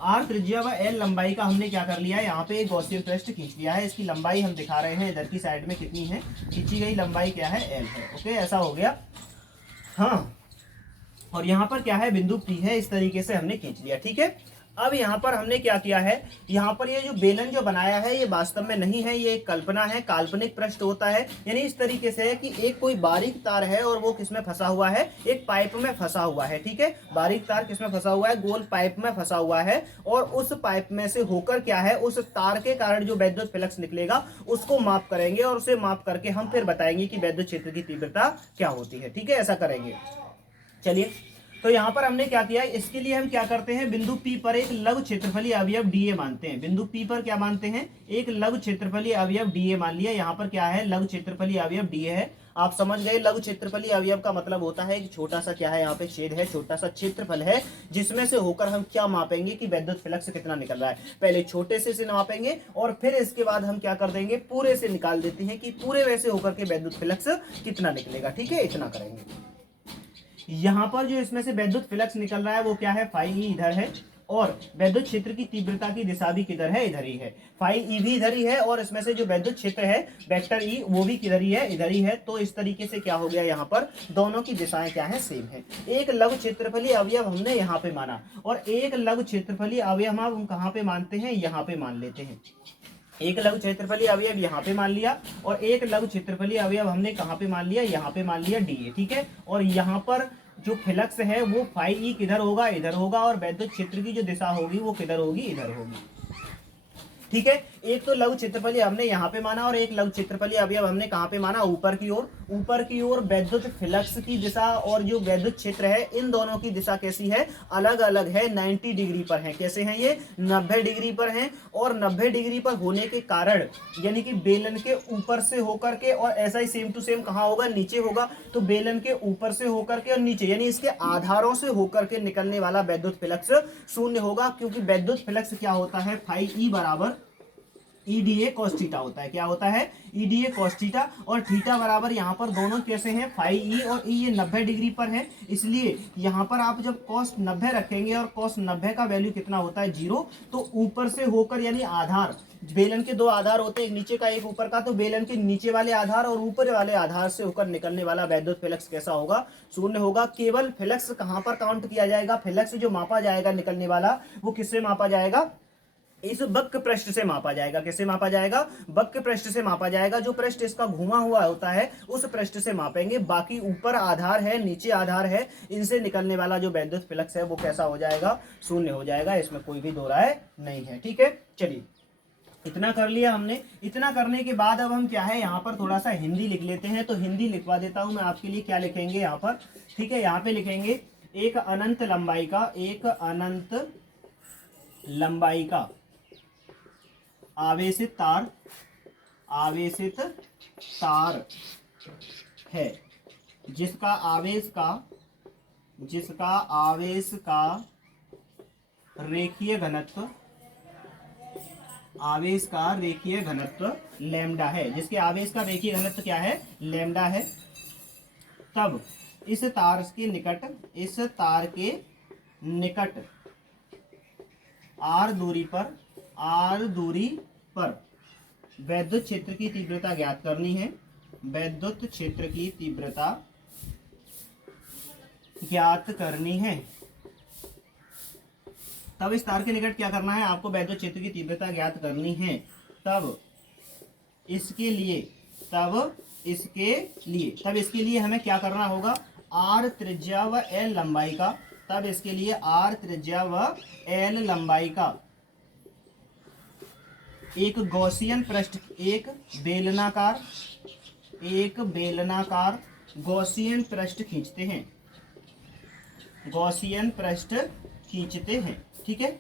r त्रिज्या व l लंबाई का हमने क्या कर लिया है, यहाँ पे एक गॉसियन पृष्ठ खींच लिया है। इसकी लंबाई हम दिखा रहे हैं इधर की साइड में कितनी है, खींची गई लंबाई क्या है, l है। ओके, ऐसा हो गया। हाँ, और यहाँ पर क्या है, बिंदु P है, इस तरीके से हमने खींच लिया। ठीक है, अब यहाँ पर हमने क्या किया है, यहाँ पर ये जो बेलन जो बनाया है ये वास्तव में नहीं है, ये एक कल्पना है, काल्पनिक पृष्ठ होता है। यानी इस तरीके से है कि एक कोई बारीक तार है और वो किसमें फंसा हुआ है, एक पाइप में फंसा हुआ है। ठीक है, बारीक तार किसमें फंसा हुआ है, गोल पाइप में फंसा हुआ है, और उस पाइप में से होकर क्या है, उस तार के कारण जो विद्युत फ्लक्स निकलेगा उसको माप करेंगे, और उसे माप करके हम फिर बताएंगे कि विद्युत क्षेत्र की तीव्रता क्या होती है। ठीक है, ऐसा करेंगे। चलिए, तो यहाँ पर हमने क्या किया, इसके लिए हम क्या करते हैं, बिंदु P पर एक लघु क्षेत्रफलीय अवयव dA मानते हैं। बिंदु P पर क्या मानते हैं, एक लघु क्षेत्रफलीय अवयव dA मान लिया। यहाँ पर क्या है, लघु क्षेत्रफलीय अवयव dA है। आप समझ गए, लघु क्षेत्रफलीय अवयव का मतलब होता है कि छोटा सा क्या है, यहाँ पे छेद है, छोटा सा क्षेत्रफल है, जिसमें से होकर हम क्या मापेंगे कि विद्युत फ्लक्स कितना निकल रहा है। पहले छोटे से मापेंगे और फिर इसके बाद हम क्या कर देंगे, पूरे से निकाल देते हैं कि पूरे वैसे होकर के विद्युत फ्लक्स कितना निकलेगा। ठीक है, इतना करेंगे। यहाँ पर जो इसमें से विद्युत फ्लक्स निकल रहा है वो क्या है, फाई ई इधर है, और विद्युत क्षेत्र की तीव्रता की दिशा भी किधर है, इधर ही है। फाई ई भी इधर ही है, और इसमें से जो विद्युत क्षेत्र है वेक्टर ई वो भी किधर ही है, इधर ही है। तो इस तरीके से क्या हो गया, यहाँ पर दोनों की दिशाएं क्या है, सेम है। एक लघु क्षेत्रफलीय अवयव हमने यहाँ पे माना, और एक लघु क्षेत्रफलीय अवयव हम कहाँ पे मानते हैं, यहाँ पे मान लेते हैं। एक लघु क्षेत्रफलीय अवयव यहाँ पे मान लिया, और एक लघु क्षेत्रफलीय अवयव हमने कहाँ पे मान लिया, यहाँ पे मान लिया dA। ठीक है, और यहाँ पर जो फ्लक्स है वो फाई ई किधर होगा, इधर होगा, और विद्युत क्षेत्र की जो दिशा होगी वो किधर होगी, इधर होगी। ठीक है, एक तो लघु क्षेत्रफलीय हमने यहाँ पे माना, और एक लघु क्षेत्रफलीय अवयव हमने कहाँ पे माना, ऊपर की ओर। ऊपर की ओर विद्युत फ्लक्स की दिशा और जो विद्युत क्षेत्र है, इन दोनों की दिशा कैसी है, अलग अलग है, 90 डिग्री पर है। कैसे हैं ये, 90 डिग्री पर हैं, और 90 डिग्री पर होने के कारण यानी कि बेलन के ऊपर से होकर के, और ऐसा ही सेम टू सेम कहाँ होगा, नीचे होगा। तो बेलन के ऊपर से होकर के और नीचे यानी इसके आधारों से होकर के निकलने वाला विद्युत फ्लक्स शून्य होगा, क्योंकि विद्युत फ्लक्स क्या होता है, फाई ई बराबर ईडीए कॉस थीटा होता है। क्या होता है? EDA cos theta. और थीटा बराबर यहाँ पर दोनों कैसे हैं? फाइव ई, और ई ये 90 डिग्री पर है, इसलिए यहाँ पर आप जब कॉस 90 रखेंगे और कॉस 90 का वैल्यू कितना होता है? 0। तो ऊपर से होकर यानी आधार, बेलन के दो आधार होते हैं, एक नीचे का एक ऊपर का, तो बेलन के नीचे वाले आधार और ऊपर वाले आधार से होकर निकलने वाला वैद्युत फ्लक्स कैसा होगा? शून्य होगा। केवल फ्लक्स कहां पर काउंट किया जाएगा? फ्लक्स जो मापा जाएगा निकलने वाला, वो किससे मापा जाएगा? इस वक्र पृष्ठ से मापा जाएगा। किससे मापा जाएगा? वक्र पृष्ठ से मापा जाएगा। जो पृष्ठ इसका घुमा हुआ होता है उस पृष्ठ से मापेंगे। बाकी ऊपर आधार है, नीचे आधार है, इनसे निकलने वाला जो वैद्युत फ्लक्स है वो कैसा हो जाएगा? शून्य हो जाएगा। इसमें कोई भी दो राय नहीं है। ठीक है, चलिए इतना कर लिया हमने। इतना करने के बाद अब हम क्या है, यहाँ पर थोड़ा सा हिंदी लिख लेते हैं। तो हिंदी लिखवा देता हूं मैं आपके लिए। क्या लिखेंगे यहाँ पर? ठीक है, यहाँ पे लिखेंगे एक अनंत लंबाई का, एक अनंत लंबाई का आवेशित तार, आवेशित तार है, जिसका आवेश का रेखीय घनत्व, आवेश का रेखीय घनत्व लैम्डा है। जिसके आवेश का रेखीय घनत्व क्या है? लैम्डा है। तब इस तार के निकट आर दूरी पर वैद्युत क्षेत्र की तीव्रता ज्ञात करनी है। वैद्युत क्षेत्र की तीव्रता ज्ञात करनी है। तब इस तार के निकट क्या करना है? आपको वैद्युत क्षेत्र की तीव्रता ज्ञात करनी है। तब इसके लिए हमें क्या करना होगा? आर त्रिज्या व एल लंबाई का, तब इसके लिए आर त्रिज्या व एल लंबाई का एक गॉसियन पृष्ठ, एक बेलनाकार गॉसियन पृष्ठ खींचते हैं। गॉसियन पृष्ठ खींचते हैं। ठीक है,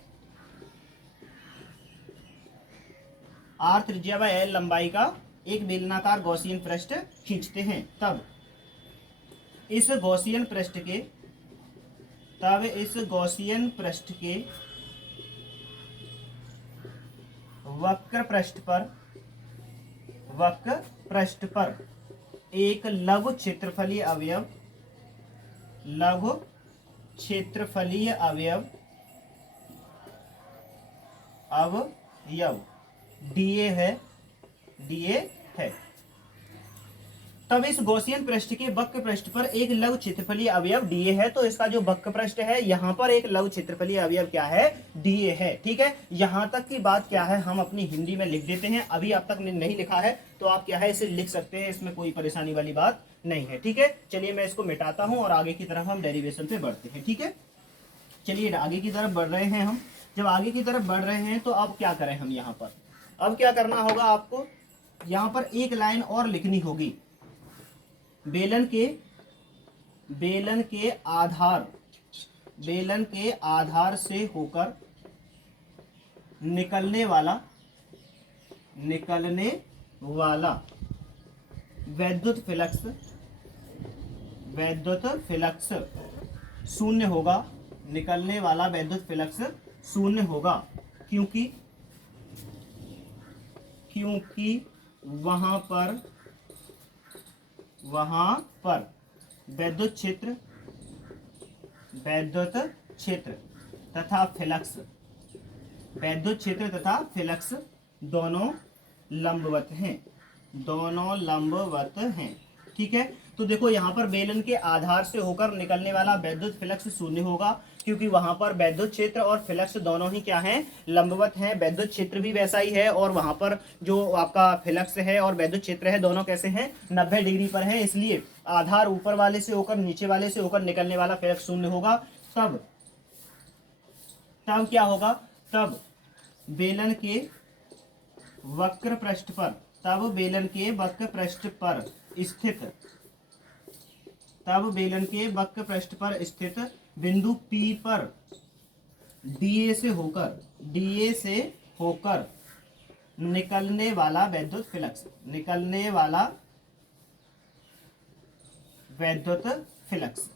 आर त्रिज्या व एल लंबाई का एक बेलनाकार गॉसियन पृष्ठ खींचते हैं। तब इस गॉसियन पृष्ठ के वक्र पृष्ठ पर एक लघु क्षेत्रफलीय अवयव डीए है। तब इस गॉसियन पृष्ठ के वक्र पृष्ठ पर एक लघु क्षेत्रफलीय अवयव डीए है। तो इसका जो वक्र पृष्ठ है यहाँ पर एक लघु क्षेत्रफलीय अवयव क्या है? डीए है। ठीक है, यहां तक की बात क्या है हम अपनी हिंदी में लिख देते हैं। अभी आप तक नहीं लिखा है तो आप क्या है इसे लिख सकते हैं, इसमें कोई परेशानी वाली बात नहीं है। ठीक है, चलिए मैं इसको मिटाता हूं और आगे की तरफ हम डेरिवेशन पे बढ़ते हैं। ठीक है, चलिए आगे की तरफ बढ़ रहे हैं हम। जब आगे की तरफ बढ़ रहे हैं तो अब क्या करें हम? यहाँ पर अब क्या करना होगा आपको? यहाँ पर एक लाइन और लिखनी होगी। बेलन के आधार से होकर निकलने वाला वैद्युत फ्लक्स शून्य होगा। निकलने वाला वैद्युत फ्लक्स शून्य होगा, क्योंकि वहां पर वैद्युत क्षेत्र तथा फ्लक्स दोनों लंबवत हैं। ठीक है, तो देखो यहाँ पर बेलन के आधार से होकर निकलने वाला वैद्युत फ्लक्स शून्य होगा, क्योंकि वहां पर वैद्युत क्षेत्र और फ्लक्स दोनों ही क्या हैं? लंबवत हैं। वैद्युत क्षेत्र भी वैसा ही है और वहां पर जो आपका फ्लक्स है और वैद्युत क्षेत्र है दोनों कैसे हैं? 90 डिग्री पर है। इसलिए आधार ऊपर वाले से होकर नीचे वाले से होकर निकलने वाला फ्लक्स शून्य होगा। तब क्या होगा? तब बेलन के वक्र पृष्ठ पर स्थित बिंदु P पर डीए से होकर निकलने वाला वैद्युत फ्लक्स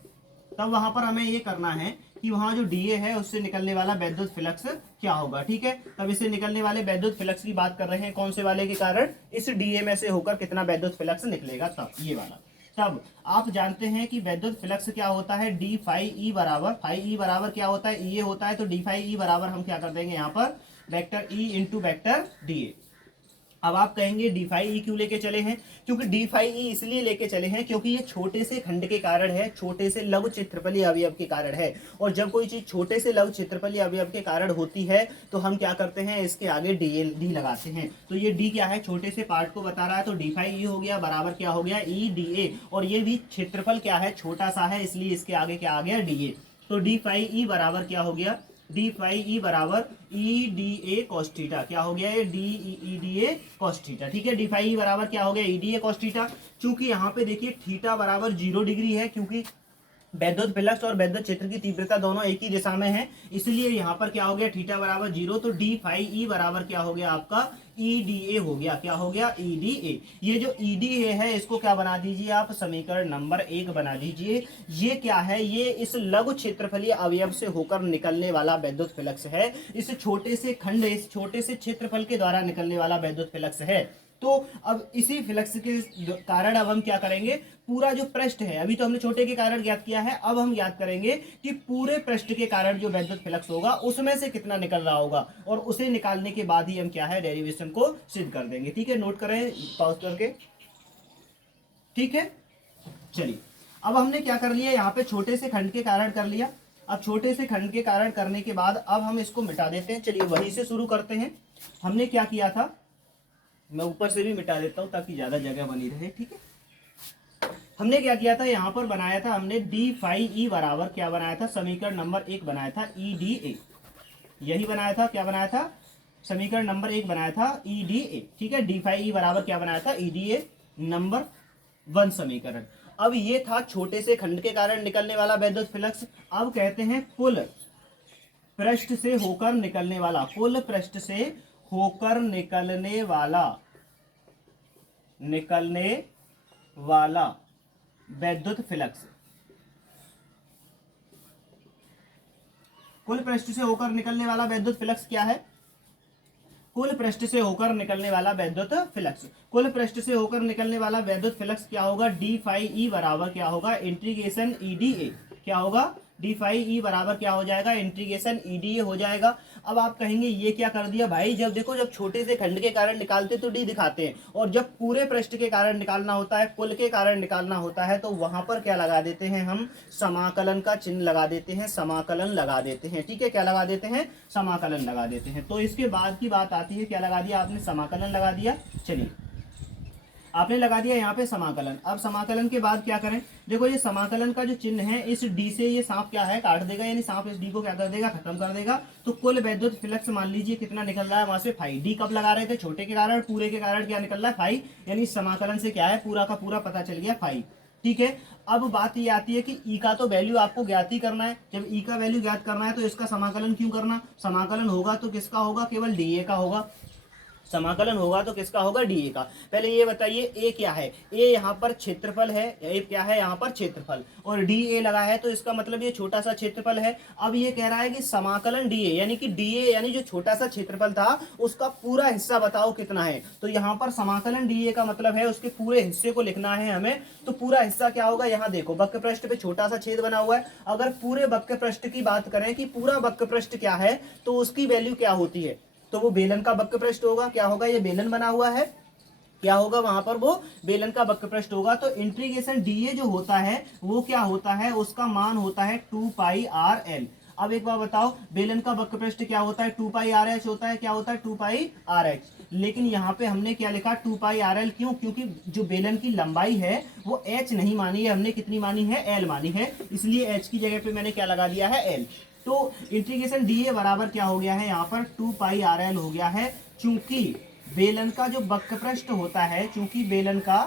तब वहां पर हमें ये करना है कि वहां जो डीए है उससे निकलने वाला वैद्युत फ्लक्स क्या होगा। ठीक है, तब इससे निकलने वाले वैद्युत फ्लक्स की बात कर रहे हैं, कौन से वाले के कारण, इस डीए में से होकर कितना वैद्युत फ्लक्स निकलेगा, तब ये वाला। तब आप जानते हैं कि वैद्युत फ्लक्स क्या होता है, डी फाई ई बराबर, फाई ई बराबर क्या होता है, ई होता है, तो डी फाई ई बराबर हम क्या कर देंगे यहाँ पर vector E into vector DA. अब आप कहेंगे डी फाई ई क्यों लेके चले हैं, क्योंकि डी फाई ई इसलिए लेके चले हैं क्योंकि ये छोटे से खंड के कारण है, छोटे से लघु क्षेत्रफलीय अवयव के कारण है। और जब कोई चीज छोटे से लघु क्षेत्रफलीय अवयव के कारण होती है तो हम क्या करते हैं, इसके आगे डी लगाते हैं। तो ये डी क्या है, छोटे से पार्ट को बता रहा है, तो डी फाई ई हो गया बराबर क्या हो गया, ई डी ए। और ये भी क्षेत्रफल क्या है, छोटा सा है, इसलिए इसके आगे क्या आ गया, डी ए। तो डी फाई ई बराबर क्या हो गया, डी फाई ई बराबर E D A cos theta, क्या हो गया ये, D E D A cos theta. ठीक है, डी फाई ई बराबर क्या हो गया, E D A cos theta. चूंकि यहाँ पे देखिए थीटा बराबर 0 डिग्री है, क्योंकि वैद्युत फ्लक्स और वैद्युत क्षेत्र की तीव्रता दोनों एक ही दिशा में है, इसलिए यहाँ पर क्या हो गया, थीटा बराबर 0। तो डी फाई ई बराबर क्या हो गया आपका, ई डी ए हो गया, क्या हो गया, ई डी ए। ये जो ई डी ए है इसको क्या बना दीजिए आप, समीकरण नंबर 1 बना दीजिए। ये क्या है, ये इस लघु क्षेत्रफलीय अवयव से होकर निकलने वाला वैद्युत फ्लक्स है, इस छोटे से खंड, इस छोटे से क्षेत्रफल के द्वारा निकलने वाला वैद्युत फ्लक्स है। तो अब इसी फ्लक्स के कारण अब हम क्या करेंगे, पूरा जो पृष्ठ है, अभी तो हमने छोटे के कारण ज्ञात किया है, अब हम ज्ञात करेंगे कि पूरे पृष्ठ के कारण जो वैद्युत फ्लक्स होगा उसमें से कितना निकल रहा होगा, और उसे निकालने के बाद ही हम क्या है, डेरिवेशन को सिद्ध कर देंगे। ठीक है, नोट करें पॉज करके। ठीक है, चलिए अब हमने क्या कर लिया, यहाँ पे छोटे से खंड के कारण कर लिया। अब छोटे से खंड के कारण करने के बाद अब हम इसको मिटा देते हैं। चलिए वहीं से शुरू करते हैं। हमने क्या किया था, मैं ऊपर से भी मिटा देता हूं ताकि ज्यादा जगह बनी रहे। ठीक है, हमने क्या किया था, यहां पर बनाया था हमने डी फाई ई बराबर क्या बनाया था, समीकरण नंबर 1 बनाया था, ई डी ए। यही बनाया था, क्या बनाया था, समीकरण नंबर 1 बनाया था, ई डी ए। ठीक है, डी फाई ई बराबर क्या बनाया था, ई डी ए नंबर 1 समीकरण। अब ये था छोटे से खंड के कारण निकलने वाला वैद्युत फ्लक्स। अब कहते हैं कुल पृष्ठ से होकर निकलने वाला, कुल पृष्ठ से होकर निकलने वाला वैद्युत फ्लक्स। कुल पृष्ठ से होकर निकलने वाला वैद्युत फ्लक्स क्या है, कुल पृष्ठ से होकर निकलने वाला वैद्युत फ्लक्स, कुल पृष्ठ से होकर निकलने वाला वैद्युत फ्लक्स क्या होगा, डी फाई ई बराबर क्या होगा, इंटीग्रेशन ई डी ए। क्या होगा, डी फाई ई बराबर क्या हो जाएगा, इंटीग्रेशन ई डी ए हो जाएगा। अब आप कहेंगे ये क्या कर दिया भाई, जब देखो जब छोटे से खंड के कारण निकालते तो डी दिखाते हैं, और जब पूरे पृष्ठ के कारण निकालना होता है, कुल के कारण निकालना होता है, तो वहां पर क्या लगा देते हैं हम, समाकलन का चिन्ह लगा देते हैं, समाकलन लगा देते हैं। ठीक है, क्या लगा देते हैं, समाकलन लगा देते हैं। तो इसके बाद की बात आती है, क्या लगा दिया आपने, समाकलन लगा दिया। चलिए आपने लगा दिया यहाँ पे समाकलन। अब समाकलन के बाद क्या करें, देखो ये समाकलन का जो चिन्ह है, इस डी से ये सांप क्या है, काट देगा, यानी सांप इस डी को क्या कर देगा, खत्म कर देगा। तो कुल वैद्युत फ्लक्स मान लीजिए कितना निकल रहा है वहां से, फाई। डी कब लगा रहे थे, छोटे के कारण, पूरे के कारण क्या निकल रहा है, फाई। यानी समाकलन से क्या है, पूरा का पूरा पता चल गया, फाई। ठीक है, अब बात ये आती है कि ई का तो वैल्यू आपको ज्ञात ही करना है। जब ई का वैल्यू ज्ञात करना है तो इसका समाकलन क्यों करना, समाकलन होगा तो किसका होगा, केवल डी ए का होगा। समाकलन होगा तो किसका होगा, डीए का। पहले ये बताइए ए क्या है, ए यहाँ पर क्षेत्रफल है, ए क्या है यहाँ पर क्षेत्रफल, और डी ए लगा है तो इसका मतलब ये छोटा सा क्षेत्रफल है। अब ये कह रहा है कि समाकलन डीए, यानी कि डीए यानी जो छोटा सा क्षेत्रफल था उसका पूरा हिस्सा बताओ कितना है। तो यहाँ पर समाकलन डीए का मतलब है उसके पूरे हिस्से को लिखना है हमें। तो पूरा हिस्सा क्या होगा, यहाँ देखो वक्र पृष्ठ पे छोटा सा छेद बना हुआ है। अगर पूरे वक्र पृष्ठ की बात करें कि पूरा वक्र पृष्ठ क्या है, तो उसकी वैल्यू क्या होती है, तो वो बेलन का वक्र पृष्ठ होगा। क्या होगा, ये बेलन बना हुआ है, क्या होगा वहां पर, वो बेलन का वक्र पृष्ठ होगा। तो इंटीग्रेशन डीए जो होता है वो क्या होता है, उसका मान होता है 2 पाई आर एल। अब एक बार बताओ, बेलन का वक्र पृष्ठ क्या होता है, 2 पाई आर एच होता है। क्या होता है, 2 पाई आर एच। लेकिन यहाँ पे हमने क्या लिखा, 2 पाई आर एल, क्यों, क्योंकि जो बेलन की लंबाई है वो एच नहीं मानी है हमने, कितनी मानी है, एल मानी है, इसलिए एच की जगह पे मैंने क्या लगा दिया है, एल। तो इंटीग्रेशन डीए बराबर क्या हो गया है, यहाँ पर 2 पाई आर एल हो गया है। चूंकि बेलन का जो वक्र पृष्ठ होता है, चूंकि बेलन का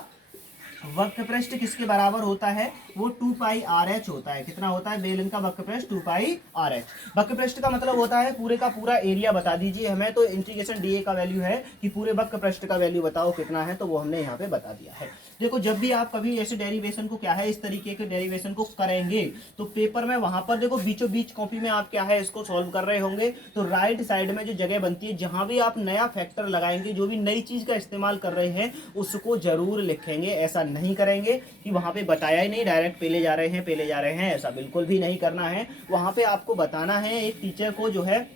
वक्र पृष्ठ किसके बराबर होता है, वो 2 पाई आर एच होता है। कितना होता है बेलन का वक्र पृष्ठ, 2 पाई आर एच। वक्र पृष्ठ का मतलब होता है पूरे का पूरा एरिया बता दीजिए हमें, तो इंटीग्रेशन डी ए का वैल्यू है कि पूरे वक्र पृष्ठ का वैल्यू बताओ कितना है, तो वो हमने यहाँ पे बता दिया है। देखो जब भी आप कभी ऐसे डेरिवेशन को क्या है इस तरीके के डेरिवेशन को करेंगे तो पेपर में वहां पर देखो बीचों बीच कॉपी में आप क्या है इसको सॉल्व कर रहे होंगे, तो राइट साइड में जो जगह बनती है जहां भी आप नया फैक्टर लगाएंगे, जो भी नई चीज का इस्तेमाल कर रहे हैं उसको जरूर लिखेंगे। ऐसा नहीं करेंगे कि वहां पे बताया ही नहीं, डायरेक्ट पेले जा रहे हैं पेले जा रहे हैं, ऐसा बिल्कुल भी नहीं करना है। वहां पे आपको बताना है, एक टीचर को जो है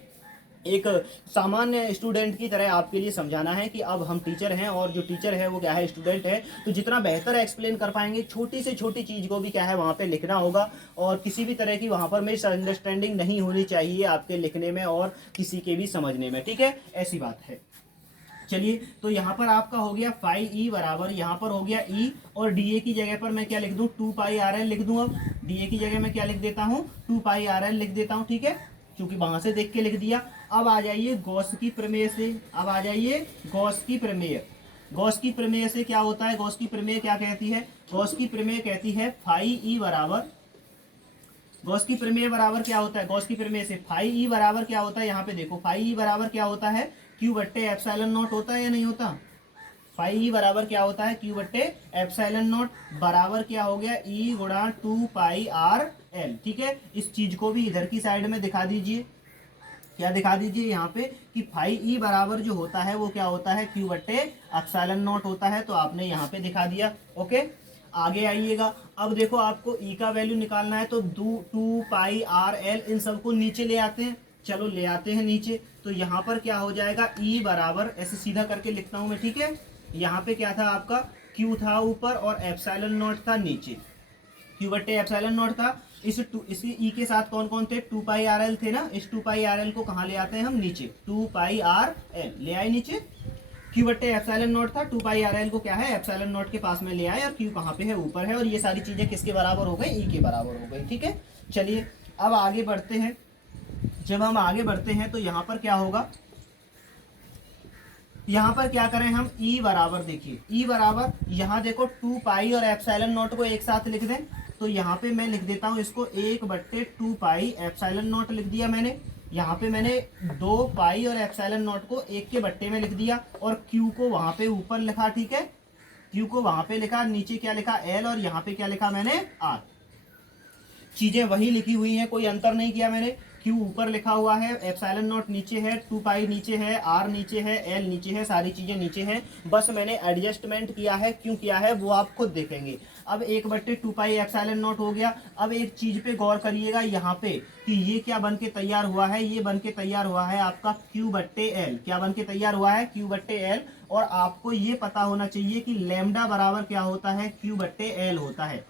एक सामान्य स्टूडेंट की तरह आपके लिए समझाना है कि अब हम टीचर हैं और जो टीचर है वो क्या है स्टूडेंट है, तो जितना बेहतर एक्सप्लेन कर पाएंगे, छोटी से छोटी चीज को भी क्या है वहां पे लिखना होगा और किसी भी तरह की वहां पर मिसअंडरस्टैंडिंग नहीं होनी चाहिए आपके लिखने में और किसी के भी समझने में, ठीक है, ऐसी बात है। चलिए तो यहाँ पर आपका हो गया फाई ई बराबर, यहाँ पर हो गया ई और डी ए की जगह पर मैं क्या लिख दूं, 2 पाई आर एल लिख दूं। अब डी ए की जगह मैं क्या लिख देता हूँ, 2 पाई आर एल लिख देता हूँ, ठीक है, क्योंकि वहां से देख के लिख दिया। अब आ जाइए गॉस की प्रमेय से, अब आ जाइए गॉस की प्रमेय। गॉस की प्रमेय से क्या होता है, गॉस की प्रमेय क्या कहती है, गॉस की प्रमेय कहती है फाई ई बराबर, गॉस की प्रमेय बराबर क्या होता है, गॉस की प्रमेय से फाई ई बराबर क्या होता है, यहाँ पे देखो फाई ई बराबर क्या होता है, क्यू बट्टे एप्सिलॉन नॉट होता है या नहीं होता। फाई ई बराबर क्या होता है, क्यू बट्टे एप्सिलॉन नॉट बराबर क्या हो गया, ई गुणा 2 पाई आर एल, ठीक है। इस चीज को भी इधर की साइड में दिखा दीजिए, क्या दिखा दीजिए यहाँ पे कि फाई ई बराबर जो होता है वो क्या होता है, क्यू बट्टे एप्सिलॉन नॉट होता है, तो आपने यहाँ पे दिखा दिया। ओके आगे आइएगा, अब देखो आपको ई का वैल्यू निकालना है, तो 2 पाई आर एल इन सबको नीचे ले आते हैं, चलो ले आते हैं नीचे, तो यहाँ पर क्या हो जाएगा, ई बराबर ऐसे सीधा करके लिखता हूं मैं, ठीक है। यहाँ पे क्या था आपका, क्यू था ऊपर और एप्सिलॉन नॉट था नीचे, क्यू बट्टे एप्सिलॉन नॉट था। इसी ई के साथ कौन कौन थे, 2 पाई आर एल थे ना, इस 2 पाई आर एल को कहाँ ले आते हैं हम, नीचे, 2 पाई आर एल ले आए नीचे। क्यू बट्टे एप्सिलॉन नॉट था, 2 पाई आर एल को क्या है एप्सिलॉन नॉट के पास में ले आए और क्यू कहाँ पे है, ऊपर है, और ये सारी चीजें किसके बराबर हो गई, ई के बराबर हो गई, ठीक है। चलिए अब आगे बढ़ते हैं, जब हम आगे बढ़ते हैं तो यहाँ पर क्या होगा, यहाँ पर क्या करें हम, ई बराबर देखिए, ई बराबर यहाँ देखो 2 पाई और एप्सिलॉन नॉट को एक साथ लिख दें, तो यहाँ पे मैं लिख देता हूँ इसको 1/2 पाई एप्सिलॉन नॉट लिख दिया मैंने। यहाँ पे मैंने 2 पाई और एप्सिलॉन नॉट को 1 के बट्टे में लिख दिया और क्यू को वहां पे ऊपर लिखा, ठीक है, क्यू को वहां पे लिखा, नीचे क्या लिखा एल और यहाँ पे क्या लिखा मैंने आर। चीजें वही लिखी हुई हैं, कोई अंतर नहीं किया मैंने, क्यू ऊपर लिखा हुआ है, एप्सिलॉन नॉट नीचे है, 2 पाई नीचे है, आर नीचे है, एल नीचे है, सारी चीजें नीचे हैं, बस मैंने एडजस्टमेंट किया है, क्यों किया है वो आप खुद देखेंगे। अब 1/2 पाई एप्सिलॉन नॉट हो गया। अब एक चीज पे गौर करिएगा यहाँ पे कि ये क्या बन के तैयार हुआ है, ये बन के तैयार हुआ है आपका क्यू बट्टे एल, क्या बन के तैयार हुआ है, क्यू बट्टे एल। और आपको ये पता होना चाहिए कि लैम्डा बराबर क्या होता है, क्यू बट्टे एल होता है।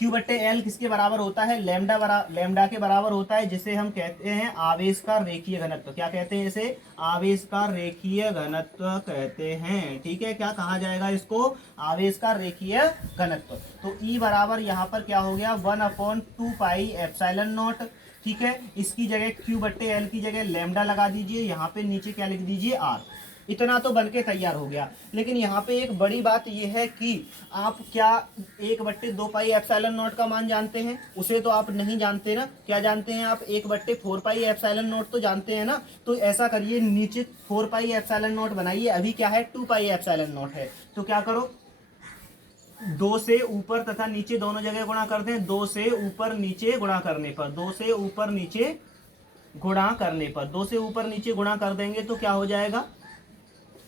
क्यू बट्टे एल किसके बराबर होता है, लैम्डा के बराबर होता है, जिसे हम कहते हैं आवेश का रेखीय घनत्व। क्या कहते हैं इसे, आवेश का रेखीय घनत्व कहते हैं, ठीक है। क्या कहा जाएगा इसको, आवेश का रेखीय घनत्व। तो ई बराबर यहाँ पर क्या हो गया, 1/2 पाई एप्सिलॉन नॉट, ठीक है। इसकी जगह क्यू बट्टे एल की जगह लैम्डा लगा दीजिए, यहाँ पे नीचे क्या लिख दीजिए आर। इतना तो बनके तैयार हो गया, लेकिन यहाँ पे एक बड़ी बात यह है कि आप क्या 1/2 पाई एप्सिलॉन नॉट का मान जानते हैं, उसे तो आप नहीं जानते ना। क्या जानते हैं आप, 1/4 पाई एप्सिलॉन नॉट तो जानते हैं ना। तो ऐसा करिए, नीचे 4 पाई एप्सिलॉन नॉट बनाइए, अभी क्या है 2 पाई एप्सिलॉन नॉट है, तो क्या करो 2 से ऊपर तथा नीचे दोनों जगह गुणा कर दें, 2 से ऊपर नीचे गुणा करने पर, 2 से ऊपर नीचे गुणा करने पर, 2 से ऊपर नीचे गुणा कर देंगे तो क्या हो जाएगा,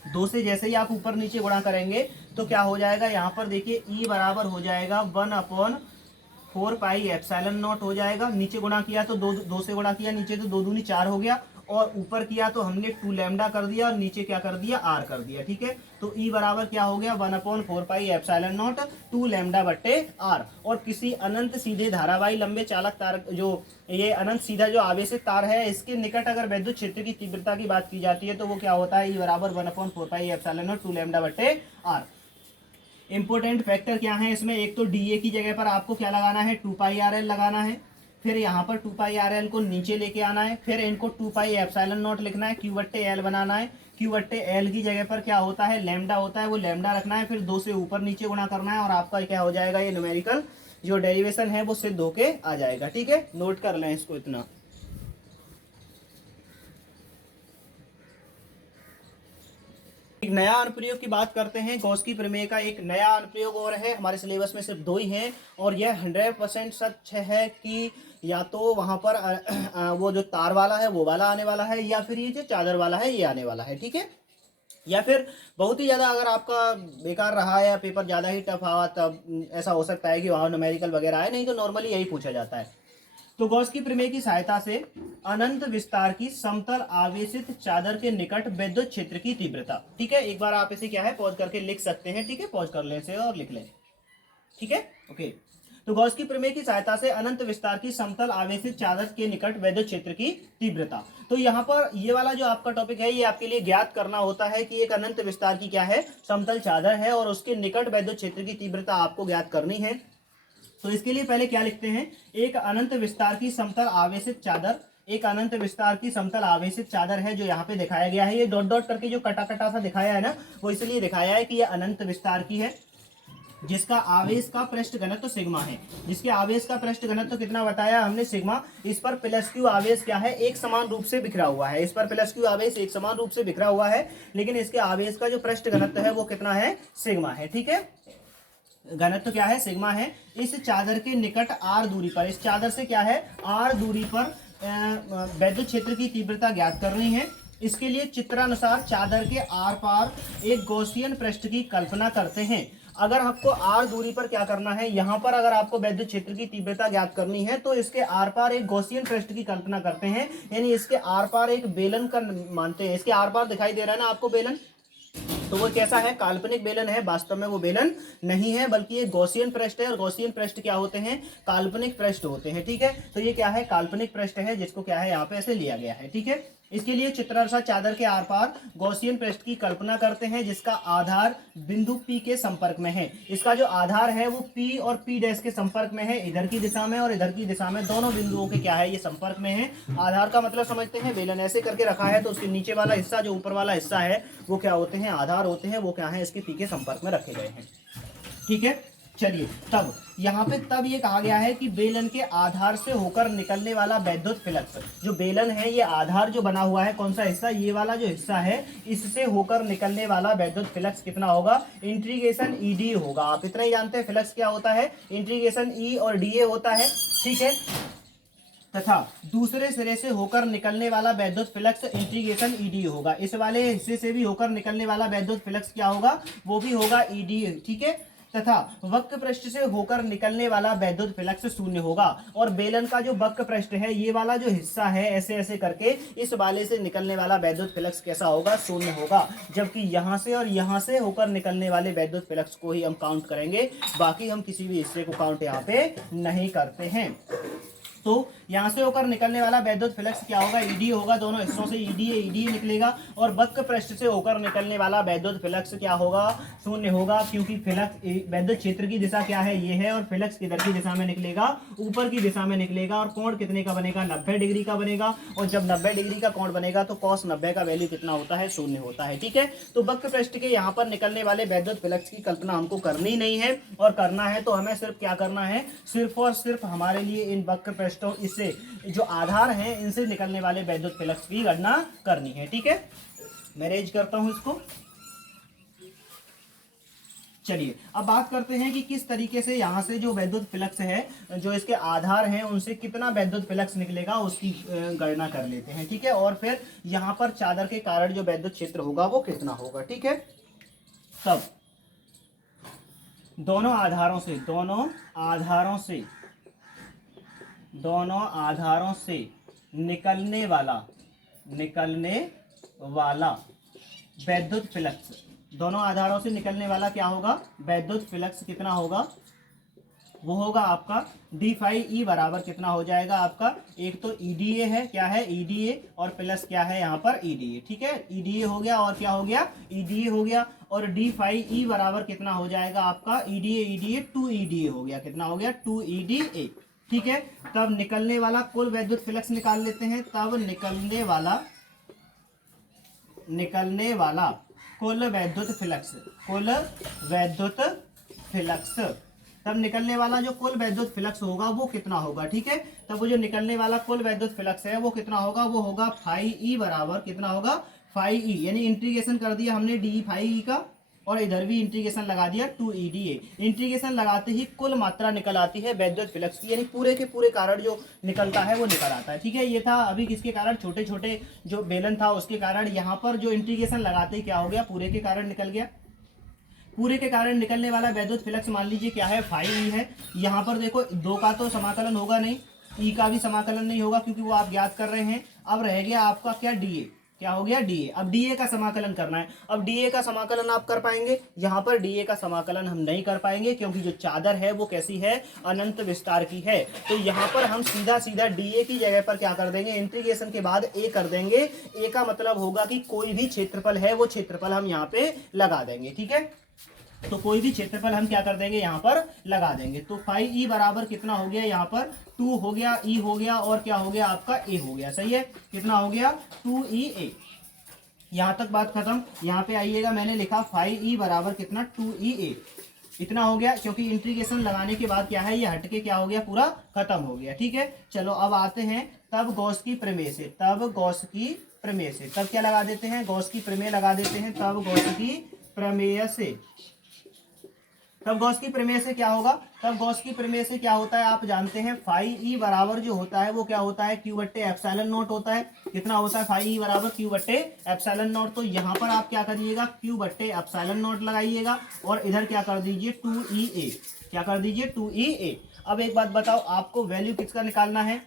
2 से जैसे ही आप ऊपर नीचे गुणा करेंगे तो क्या हो जाएगा, यहाँ पर देखिए ई बराबर हो जाएगा 1/4 पाई एप्सिलॉन नॉट हो जाएगा। नीचे गुणा किया तो 2 से गुणा किया, नीचे तो 2 दूनी 4 हो गया, और ऊपर किया तो हमने 2 लैम्डा कर दिया और नीचे क्या कर दिया, आर कर दिया, ठीक है। तो ई बराबर क्या हो गया, 1/4 पाई एप्सिलॉन नॉट 2 लैम्डा बट्टे आर। और किसी अनंत सीधे धारावाही लंबे चालक तार, जो ये अनंत सीधा जो आवेशित तार है, इसके निकट अगर विद्युत क्षेत्र की तीव्रता की बात की जाती है तो वो क्या होता है, ई बराबर 1/4 पाई एप्सिलॉन नॉट 2 लैम्डा बट्टे आर। इंपोर्टेंट फैक्टर क्या है इसमें, एक तो डी ए की जगह पर आपको क्या लगाना है, 2 पाई आर एल लगाना है, फिर यहाँ पर 2πRL को नीचे लेके आना है, फिर इनको 2πε0 लिखना है, Q/L बनाना है। Q/L की जगह पर क्या होता है, लैम्डा होता है, वो लैम्डा रखना है, फिर 2 से ऊपर नीचे गुणा करना है और आपका क्या हो जाएगा, ये न्यूमेरिकल जो डेरिवेशन है वो सिद्ध होके आ जाएगा। ठीक है, नोट कर लें इसको इतना। एक नया अनुप्रयोग की बात करते हैं। गॉस की प्रमेय का एक नया अनुप्रयोग और है, हमारे सिलेबस में सिर्फ 2 ही हैं और यह 100% सच है कि या तो वहां पर वो जो तार वाला है वो वाला आने वाला है, या फिर ये जो चादर वाला है ये आने वाला है। ठीक है, या फिर बहुत ही ज़्यादा अगर आपका बेकार रहा है या पेपर ज़्यादा ही टफ आवा तब ऐसा हो सकता है कि वहाँ न्यूमेरिकल वगैरह आए, नहीं तो नॉर्मली यही पूछा जाता है। तो गॉस की प्रमेय की सहायता से अनंत विस्तार की समतल आवेशित चादर के निकट विद्युत क्षेत्र की तीव्रता। ठीक है, एक बार आप इसे क्या है पॉज करके लिख सकते हैं। ठीक है, पॉज कर लें इसे और लिख लें। ठीक है, ओके। तो गॉस की प्रमेय की सहायता से अनंत विस्तार की समतल आवेशित चादर के निकट विद्युत क्षेत्र की तीव्रता। तो यहाँ पर ये वाला जो आपका टॉपिक है ये आपके लिए ज्ञात करना होता है कि एक अनंत विस्तार की क्या है, समतल चादर है और उसके निकट विद्युत क्षेत्र की तीव्रता आपको ज्ञात करनी है। तो इसके लिए पहले क्या लिखते हैं, एक अनंत विस्तार की समतल आवेशित चादर, एक अनंत विस्तार की समतल आवेशित चादर है जो यहाँ पे दिखाया गया है। ये डॉट डॉट करके जो कटा कटा सा दिखाया है ना, वो इसलिए दिखाया है कि ये अनंत विस्तार की है, जिसका आवेश का पृष्ठ घनत्व सिग्मा है। जिसके आवेश का पृष्ठ घनत्व कितना बताया हमने, सिग्मा। इस पर प्लस क्यू आवेश क्या है, एक समान रूप से बिखरा हुआ है। इस पर प्लस क्यू आवेश एक समान रूप से बिखरा हुआ है, लेकिन इसके आवेश का जो पृष्ठ घनत्व है वो कितना है, सिग्मा है। ठीक है, घनत्व क्या है, सिग्मा है। इस चादर के निकट r दूरी पर, इस चादर से क्या है, r दूरी पर विद्युत क्षेत्र की तीव्रता ज्ञात करनी है। इसके लिए चित्रानुसार चादर के आर पार एक गॉसियन पृष्ठ की कल्पना करते हैं। अगर आपको r दूरी पर क्या करना है, यहाँ पर अगर आपको विद्युत क्षेत्र की तीव्रता ज्ञात करनी है तो इसके आर पार एक गॉसियन पृष्ठ की कल्पना करते हैं, यानी इसके आर पार एक बेलन का मानते हैं। इसके आर पार दिखाई दे रहा है ना आपको बेलन, तो वो कैसा है, काल्पनिक बेलन है। वास्तव में वो बेलन नहीं है, बल्कि ये गॉसियन पृष्ठ है, और गॉसियन पृष्ठ क्या होते हैं, काल्पनिक पृष्ठ होते हैं। ठीक है, तो ये क्या है, काल्पनिक पृष्ठ है, जिसको क्या है यहाँ पे ऐसे लिया गया है। ठीक है, इसके लिए चित्रानुसार चादर के आर पार गॉसियन पृष्ठ की कल्पना करते हैं, जिसका आधार बिंदु P के संपर्क में है। इसका जो आधार है वो P और P डैश के संपर्क में है, इधर की दिशा में और इधर की दिशा में, दोनों बिंदुओं के क्या है, ये संपर्क में है। आधार का मतलब समझते हैं, बेलन ऐसे करके रखा है तो उसके नीचे वाला हिस्सा, जो ऊपर वाला हिस्सा है, वो क्या होते हैं, आधार होते हैं, वो क्या है, इसके P के संपर्क में रखे गए हैं। ठीक है, चलिए तब यहाँ पे तब ये कहा गया है कि बेलन के आधार से होकर निकलने वाला वैद्युत फ्लक्स, जो बेलन है ये आधार जो बना हुआ है, कौन सा हिस्सा, ये वाला जो हिस्सा है, इससे होकर निकलने वाला वैद्युत फ्लक्स कितना होगा, इंटीग्रेशन ईडी होगा। आप इतना ही जानते हैं फ्लक्स क्या होता है, इंटीग्रेशन ई और डीए होता है। ठीक है, तथा दूसरे सिरे से होकर निकलने वाला वैद्युत फ्लक्स इंटीग्रेशन ईडी होगा। इस वाले हिस्से से भी होकर निकलने वाला वैद्युत फ्लक्स क्या होगा, वो भी होगा ईडी। ठीक है, तथा वक्र पृष्ठ से होकर निकलने वाला वैद्युत फ्लक्स शून्य होगा। और बेलन का जो वक्र पृष्ठ है, ये वाला जो हिस्सा है, ऐसे ऐसे करके इस वाले से निकलने वाला वैद्युत फ्लक्स कैसा होगा, शून्य होगा। जबकि यहाँ से और यहाँ से होकर निकलने वाले वैद्युत फ्लक्स को ही हम काउंट करेंगे, बाकी हम किसी भी हिस्से को काउंट यहाँ पे नहीं करते हैं। तो यहाँ से होकर निकलने वाला वैद्युत फ्लक्स क्या होगा, ईडी होगा। दोनों हिस्सों से ईडी निकलेगा, और वक्र पृष्ठ से होकर निकलने वाला वैद्युत फ्लक्स क्या होगा, शून्य होगा, क्योंकि फ्लक्स वैद्युत क्षेत्र की दिशा क्या है, ये है, और फ्लक्स किधर की दिशा में निकलेगा, ऊपर की दिशा में निकलेगा। और कोण कितने का बनेगा, 90 डिग्री का बनेगा। और जब 90 डिग्री का कोण बनेगा तो cos 90 का वैल्यू कितना होता है, शून्य होता है। ठीक है, तो वक्र पृष्ठ के यहाँ पर निकलने वाले वैद्युत फ्लक्स की कल्पना हमको करनी नहीं है, और करना है तो हमें सिर्फ क्या करना है, सिर्फ और सिर्फ हमारे लिए इन वक्र पृष्ठों, इससे जो आधार हैं, इनसे निकलने वाले वैद्युत फ्लक्स की गणना करनी है। ठीक है, मैं रेज करता हूं इसको। चलिए अब बात करते हैं कि किस तरीके से यहां से जो वैद्युत फ्लक्स है, जो इसके आधार हैं, उनसे कितना वैद्युत फ्लक्स निकलेगा उसकी गणना कर लेते हैं। ठीक है, और फिर यहां पर चादर के कारण जो वैद्युत क्षेत्र होगा वो कितना होगा। ठीक है, तब दोनों आधारों से निकलने वाला वैद्युत फ्लक्स, दोनों आधारों से निकलने वाला क्या होगा, वैद्युत फ्लक्स कितना होगा, वो होगा आपका डी फाई ई बराबर कितना हो जाएगा आपका, एक तो ईडीए है, क्या है ईडीए, और प्लस क्या है यहाँ पर ईडीए। ठीक है, ईडीए हो गया और क्या हो गया, ईडीए हो गया। और डी फाई ई बराबर कितना हो जाएगा आपका, ईडीए 2 ईडीए हो गया, कितना हो गया, 2 ईडीए। ठीक है। तब निकलने वाला कुल वैद्युत फ्लक्स निकाल लेते हैं। तब निकलने वाला कुल वैद्युत फ्लक्स तब निकलने वाला जो कुल वैद्युत फ्लक्स होगा वो कितना होगा, ठीक है। तब वो जो निकलने वाला कुल वैद्युत फ्लक्स है वो कितना होगा, वो होगा फाई ई बराबर कितना होगा, फाई ई, यानी इंटीग्रेशन कर दिया हमने डी फाई ई का, और इधर भी इंटीग्रेशन लगा दिया 2EdA। इंटीग्रेशन लगाते ही कुल मात्रा निकल आती है वैद्युत फ्लक्स की, यानी पूरे के पूरे कारण जो निकलता है वो निकल आता है, ठीक है। ये था अभी किसके कारण, छोटे छोटे जो बेलन था उसके कारण। यहाँ पर जो इंटीग्रेशन लगाते ही क्या हो गया, पूरे के कारण निकल गया। पूरे के कारण निकलने वाला वैद्युत फ्लक्स मान लीजिए क्या है, फाई ई है। यहाँ पर देखो 2 का तो समाकलन होगा नहीं, ई का भी समाकलन नहीं होगा क्योंकि वो आप ज्ञात कर रहे हैं। अब रह गया आपका क्या, डीए, क्या हो गया, डीए। अब डीए का समाकलन करना है। अब डीए का समाकलन आप कर पाएंगे, यहाँ पर डीए का समाकलन हम नहीं कर पाएंगे क्योंकि जो चादर है वो कैसी है, अनंत विस्तार की है। तो यहाँ पर हम सीधा सीधा डीए की जगह पर क्या कर देंगे, इंटीग्रेशन के बाद ए कर देंगे। ए का मतलब होगा कि कोई भी क्षेत्रफल है वो क्षेत्रफल हम यहाँ पे लगा देंगे, ठीक है। तो कोई भी क्षेत्रफल हम क्या कर देंगे, यहाँ पर लगा देंगे। तो फाई ई बराबर कितना हो गया, यहाँ पर 2 हो गया, ई हो गया, और क्या हो गया आपका, ए हो गया, सही है। कितना हो गया, 2EA। यहाँ तक बात खत्म। यहाँ पे आइएगा, मैंने लिखा फाई ई बराबर कितना, 2EA, इतना हो गया, क्योंकि इंटीग्रेशन लगाने के बाद क्या है, ये हटके क्या हो गया, पूरा खत्म हो गया, ठीक है। चलो अब आते हैं तब गॉस की प्रमेय से। तब क्या लगा देते हैं, गॉस की प्रमेय लगा देते हैं। तब गॉस की प्रमेय से क्या होगा, तब गॉस की प्रमेय से क्या होता है, आप जानते हैं फाई ई बराबर जो होता है वो क्या होता है, क्यू बट्टे एप्सिलॉन नॉट होता है। कितना होता है, फाई ई बराबर क्यू बट्टे एप्सिलॉन नॉट। तो यहाँ पर आप क्या करिएगा, क्यू बट्टे एप्सिलॉन नॉट लगाइएगा, और इधर क्या कर दीजिए, 2EA, क्या कर दीजिए, 2EA। अब एक बात बताओ, आपको वैल्यू किसका निकालना है,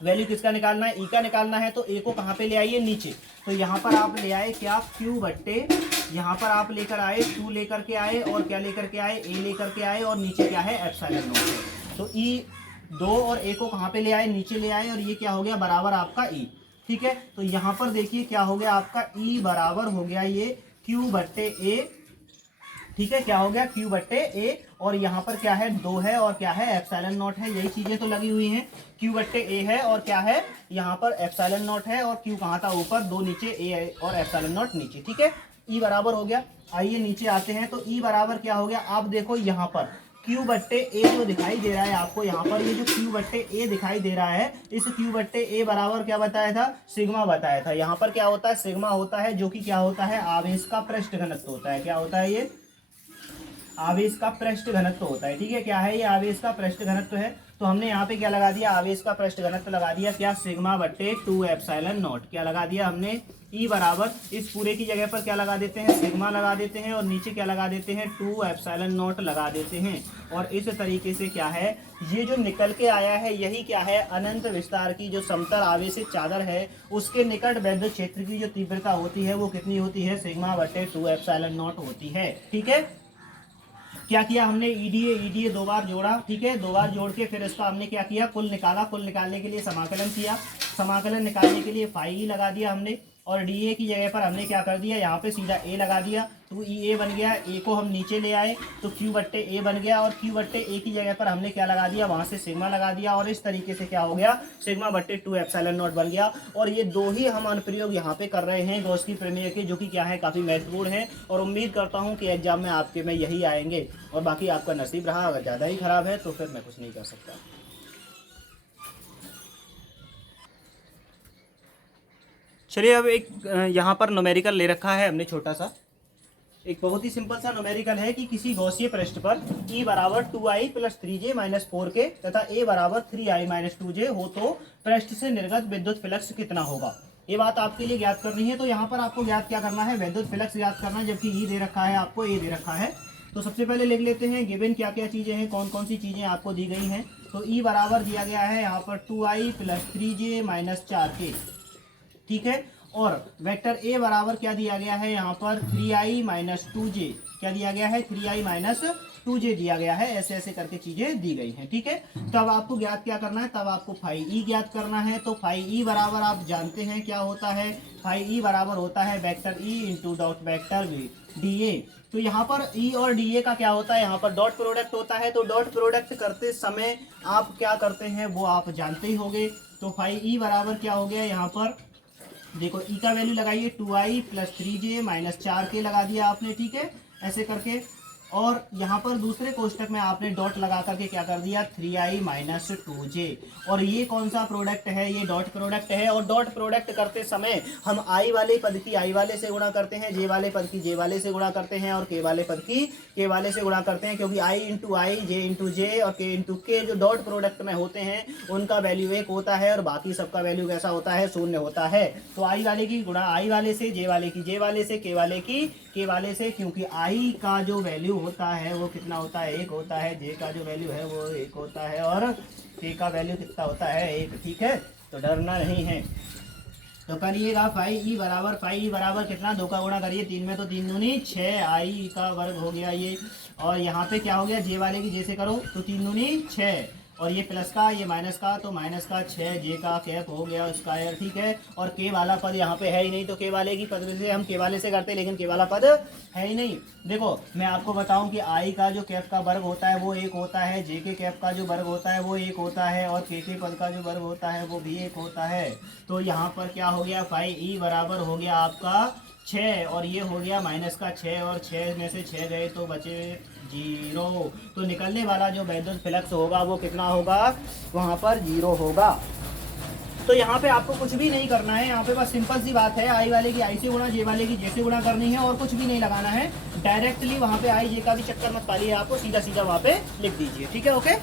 ई का निकालना है। तो ए को कहाँ पे ले आइए, नीचे। तो यहाँ पर आप ले आए क्या, क्यू बट्टे, यहाँ पर आप लेकर आए 2 लेकर के आए, और क्या लेकर के आए, ए लेकर के आए, और नीचे क्या है, एप्सिलॉन नॉट है। तो ई 2 और ए को कहाँ पे ले आए, नीचे ले आए, और ये क्या हो गया, बराबर आपका ई, ठीक है। तो यहाँ पर देखिए क्या हो गया आपका, ई बराबर हो गया ये क्यू बट्टे ए, ठीक है। क्या हो गया, क्यू बट्टे ए, और यहाँ पर क्या है, 2 है, और क्या है, एप्सिलॉन नॉट है। यही चीजें तो लगी हुई हैं, क्यू बट्टे ए है, और क्या है, यहाँ पर एप्सिलॉन नॉट है, और क्यू कहाँ था, ऊपर, 2 नीचे, ए और एप्सिलॉन नॉट नीचे, ठीक है। ई बराबर हो गया। आइए नीचे आते हैं। तो ई बराबर क्या हो गया, आप देखो यहाँ पर क्यू बट्टे ए जो दिखाई दे रहा है आपको, यहाँ पर ये जो क्यू बट्टे ए दिखाई दे रहा है, इस क्यू बट्टे ए बराबर क्या बताया था, सिग्मा बताया था। यहाँ पर क्या होता है, सिग्मा होता है, जो कि क्या होता है, आवेश का पृष्ठ घनत्व होता है। क्या होता है, ये आवेश का पृष्ठ घनत्व होता है, ठीक है। क्या है, ये आवेश का पृष्ठ घनत्व है। तो हमने यहाँ पे क्या लगा दिया, आवेश का पृष्ठ घनत्व लगा दिया, क्या, सिग्मा बट्टे 2 एप्सिलॉन नॉट। क्या लगा दिया हमने, ई बराबर, इस पूरे की जगह पर क्या लगा देते हैं, सिग्मा लगा देते हैं, और नीचे क्या लगा देते हैं, 2 एप्सिलॉन नॉट लगा देते हैं। और इस तरीके से क्या है, ये जो निकल के आया है, यही क्या है, अनंत विस्तार की जो समतल आवेशित चादर है, उसके निकट वैद्युत क्षेत्र की जो तीव्रता होती है वो कितनी होती है, सिग्मा बट्टे 2 एप्सिलॉन नॉट होती है, ठीक है। क्या किया हमने, ईडीए 2 बार जोड़ा, ठीक है। 2 बार जोड़ के फिर इसका हमने क्या किया, कुल निकाला। कुल निकालने के लिए समाकलन किया, समाकलन निकालने के लिए फाई ई लगा दिया हमने, और डीए की जगह पर हमने क्या कर दिया, यहाँ पे सीधा ए लगा दिया। तो ई ए बन गया, ए को हम नीचे ले आए तो क्यू बट्टे ए बन गया, और क्यू बट्टे ए की जगह पर हमने क्या लगा दिया, वहाँ से सिग्मा लगा दिया, और इस तरीके से क्या हो गया, सिग्मा बट्टे 2 एप्सिलॉन नॉट बन गया। और ये 2 ही हम अनुप्रयोग यहाँ पे कर रहे हैं गॉस की प्रमेय के, जो कि क्या है, काफ़ी महत्वपूर्ण है, और उम्मीद करता हूँ कि एग्जाम में आपके में यही आएंगे। और बाकी आपका नसीब रहा, अगर ज़्यादा ही खराब है तो फिर मैं कुछ नहीं कर सकता। चलिए अब एक यहाँ पर न्यूमेरिकल ले रखा है हमने छोटा सा, एक बहुत ही सिंपल सा न्यूमेरिकल है कि किसी गॉसीय पृष्ठ पर E बराबर 2i + 3j - 4k तथा A बराबर 3i - 2j हो तो पृष्ठ से निर्गत विद्युत फ्लक्स कितना होगा। ये बात आपके लिए ज्ञात करनी है। तो यहाँ पर आपको ज्ञात क्या करना है, वैद्युत फ्लक्स ज्ञात करना है, जबकि E दे रखा है आपको, A दे रखा है। तो सबसे पहले लिख लेते हैं गिवन क्या क्या चीज़ें हैं, कौन कौन सी चीज़ें आपको दी गई हैं। तो E बराबर दिया गया है यहाँ पर 2i + 3j - 4k, ठीक है। और वेक्टर ए बराबर क्या दिया गया है यहाँ पर, 3i - 2j, क्या दिया गया है, 3i - 2j दिया गया है। ऐसे ऐसे करके चीजें दी गई हैं, ठीक है। तब आपको ज्ञात क्या करना है, तब आपको फाई ई ज्ञात करना है। तो फाई ई बराबर आप जानते हैं क्या होता है, फाई ई बराबर होता है vector E into dot vector D A. तो यहाँ पर ई और डी ए का क्या होता है, यहाँ पर डॉट प्रोडक्ट होता है। तो डॉट प्रोडक्ट करते समय आप क्या करते हैं वो आप जानते ही होंगे। तो फाई ई बराबर क्या हो गया, यहाँ पर देखो ई का वैल्यू लगाइए 2i plus 3j minus 4k लगा दिया आपने, ठीक है, ऐसे करके। और यहाँ पर दूसरे कोष्टक में आपने डॉट लगा करके क्या कर दिया 3i माइनस 2j। और ये कौन सा प्रोडक्ट है, ये डॉट प्रोडक्ट है। और डॉट प्रोडक्ट करते समय हम i वाले पद की i वाले से गुणा करते हैं, j वाले पद की j वाले से गुणा करते हैं और k वाले पद की k वाले से गुणा करते हैं, क्योंकि i into i, j into j और k इंटू के जो डॉट प्रोडक्ट में होते हैं उनका वैल्यू 1 होता है और बाकी सबका वैल्यू कैसा होता है, 0 होता है। तो i वाले की गुणा i वाले से, j वाले की j वाले से, k वाले की k वाले से, क्योंकि i का जो वैल्यू होता है वो कितना होता है, 1 होता है। j का जो वैल्यू है वो 1 होता है और k का वैल्यू कितना होता है, 1, ठीक है। तो डरना नहीं है। तो करिएगा फाई ई बराबर कितना, 2 का गुणा करिए 3 में, तो 3 दूनी 6 आई का वर्ग हो गया ये। और यहाँ पे क्या हो गया, जे वाले की जे से करो तो 3 दूनी 6 और ये प्लस का ये माइनस का, तो माइनस का 6, जे का कैप हो गया स्क्वायर, ठीक है। और के वाला पद यहाँ पे है ही नहीं, तो के वाले की पद से हम के वाले से करते हैं, लेकिन के वाला पद है ही नहीं। देखो मैं आपको बताऊं कि आई का जो कैप का वर्ग होता है वो 1 होता है, जे के कैप का जो वर्ग होता है वो 1 होता है और के पद का जो वर्ग होता है वो भी 1 होता है। तो यहाँ पर क्या हो गया, फाई ई बराबर हो गया आपका 6 और ये हो गया माइनस का 6 और 6 में से 6 गए तो बचे 0। तो निकलने वाला जो वैद्युत फ्लक्स होगा वो कितना होगा, वहाँ पर 0 होगा। तो यहाँ पे आपको कुछ भी नहीं करना है, यहाँ पे बस सिंपल सी बात है, आई वाले की आई से गुणा, जे वाले की जे से गुणा करनी है और कुछ भी नहीं लगाना है। डायरेक्टली वहाँ पे आई जे का भी चक्कर मत पालिए, आपको सीधा सीधा वहाँ पे लिख दीजिए, ठीक है, ओके।